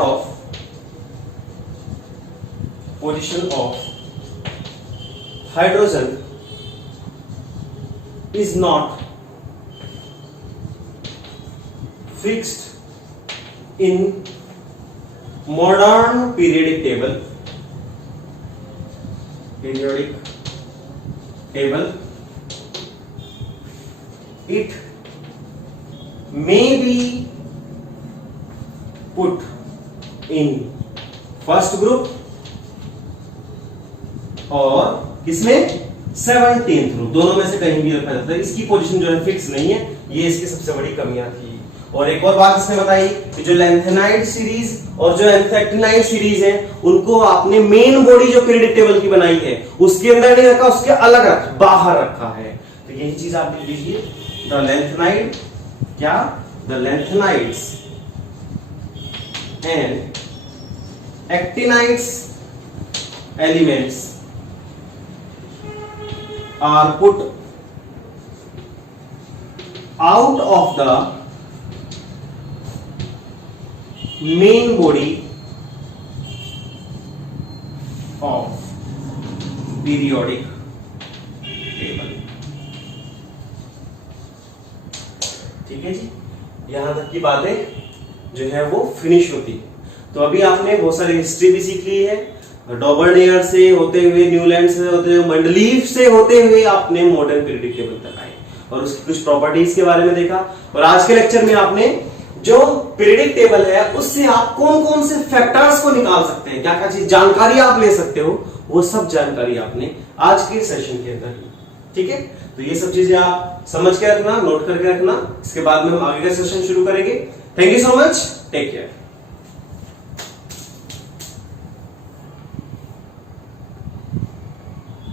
of hydrogen is not fixed in modern periodic table it may be put in first group और किसमें 17th ग्रुप, दोनों में से कहीं भी रखा जाता है। इसकी पोजीशन जो है फिक्स नहीं है, ये इसकी सबसे बड़ी कमियां थी। और एक और बात इसने बताई कि जो लैंथेनाइड सीरीज और जो एंथैक्टिनाइड सीरीज है उनको आपने मेन बॉडी जो पीरियोडिक टेबल की बनाई है उसके अंदर नहीं रखा, उसके अलग रखा, बाहर रखा है। तो यही चीज आप लिख लीजिए, द लैंथेनाइड क्या, the lanthanides and actinides elements are put out of the main body of periodic table. ठीक है जी, यहां तक की बातें जो है वो फिनिश होती है। तो अभी आपने बहुत सारी हिस्ट्री भी सीख ली है, डॉबर्नियर से होते हुए, न्यूलैंड से होते हुए, मंडलीफ से होते हुए आपने मॉडर्न पीरियोडिक टेबल तक आए और उसकी कुछ प्रॉपर्टीज के बारे में देखा। और आज के लेक्चर में आपने जो पीरियोडिक टेबल है उससे आप कौन कौन से फैक्टर्स को निकाल सकते हैं, क्या क्या चीज जानकारी आप ले सकते हो, वो सब जानकारी आपने आज के सेशन के अंदर ली। ठीक है, तो ये सब चीजें आप समझ के रखना, नोट करके रखना। इसके बाद में हम आगे का सेशन शुरू करेंगे। Thank you so much, take care.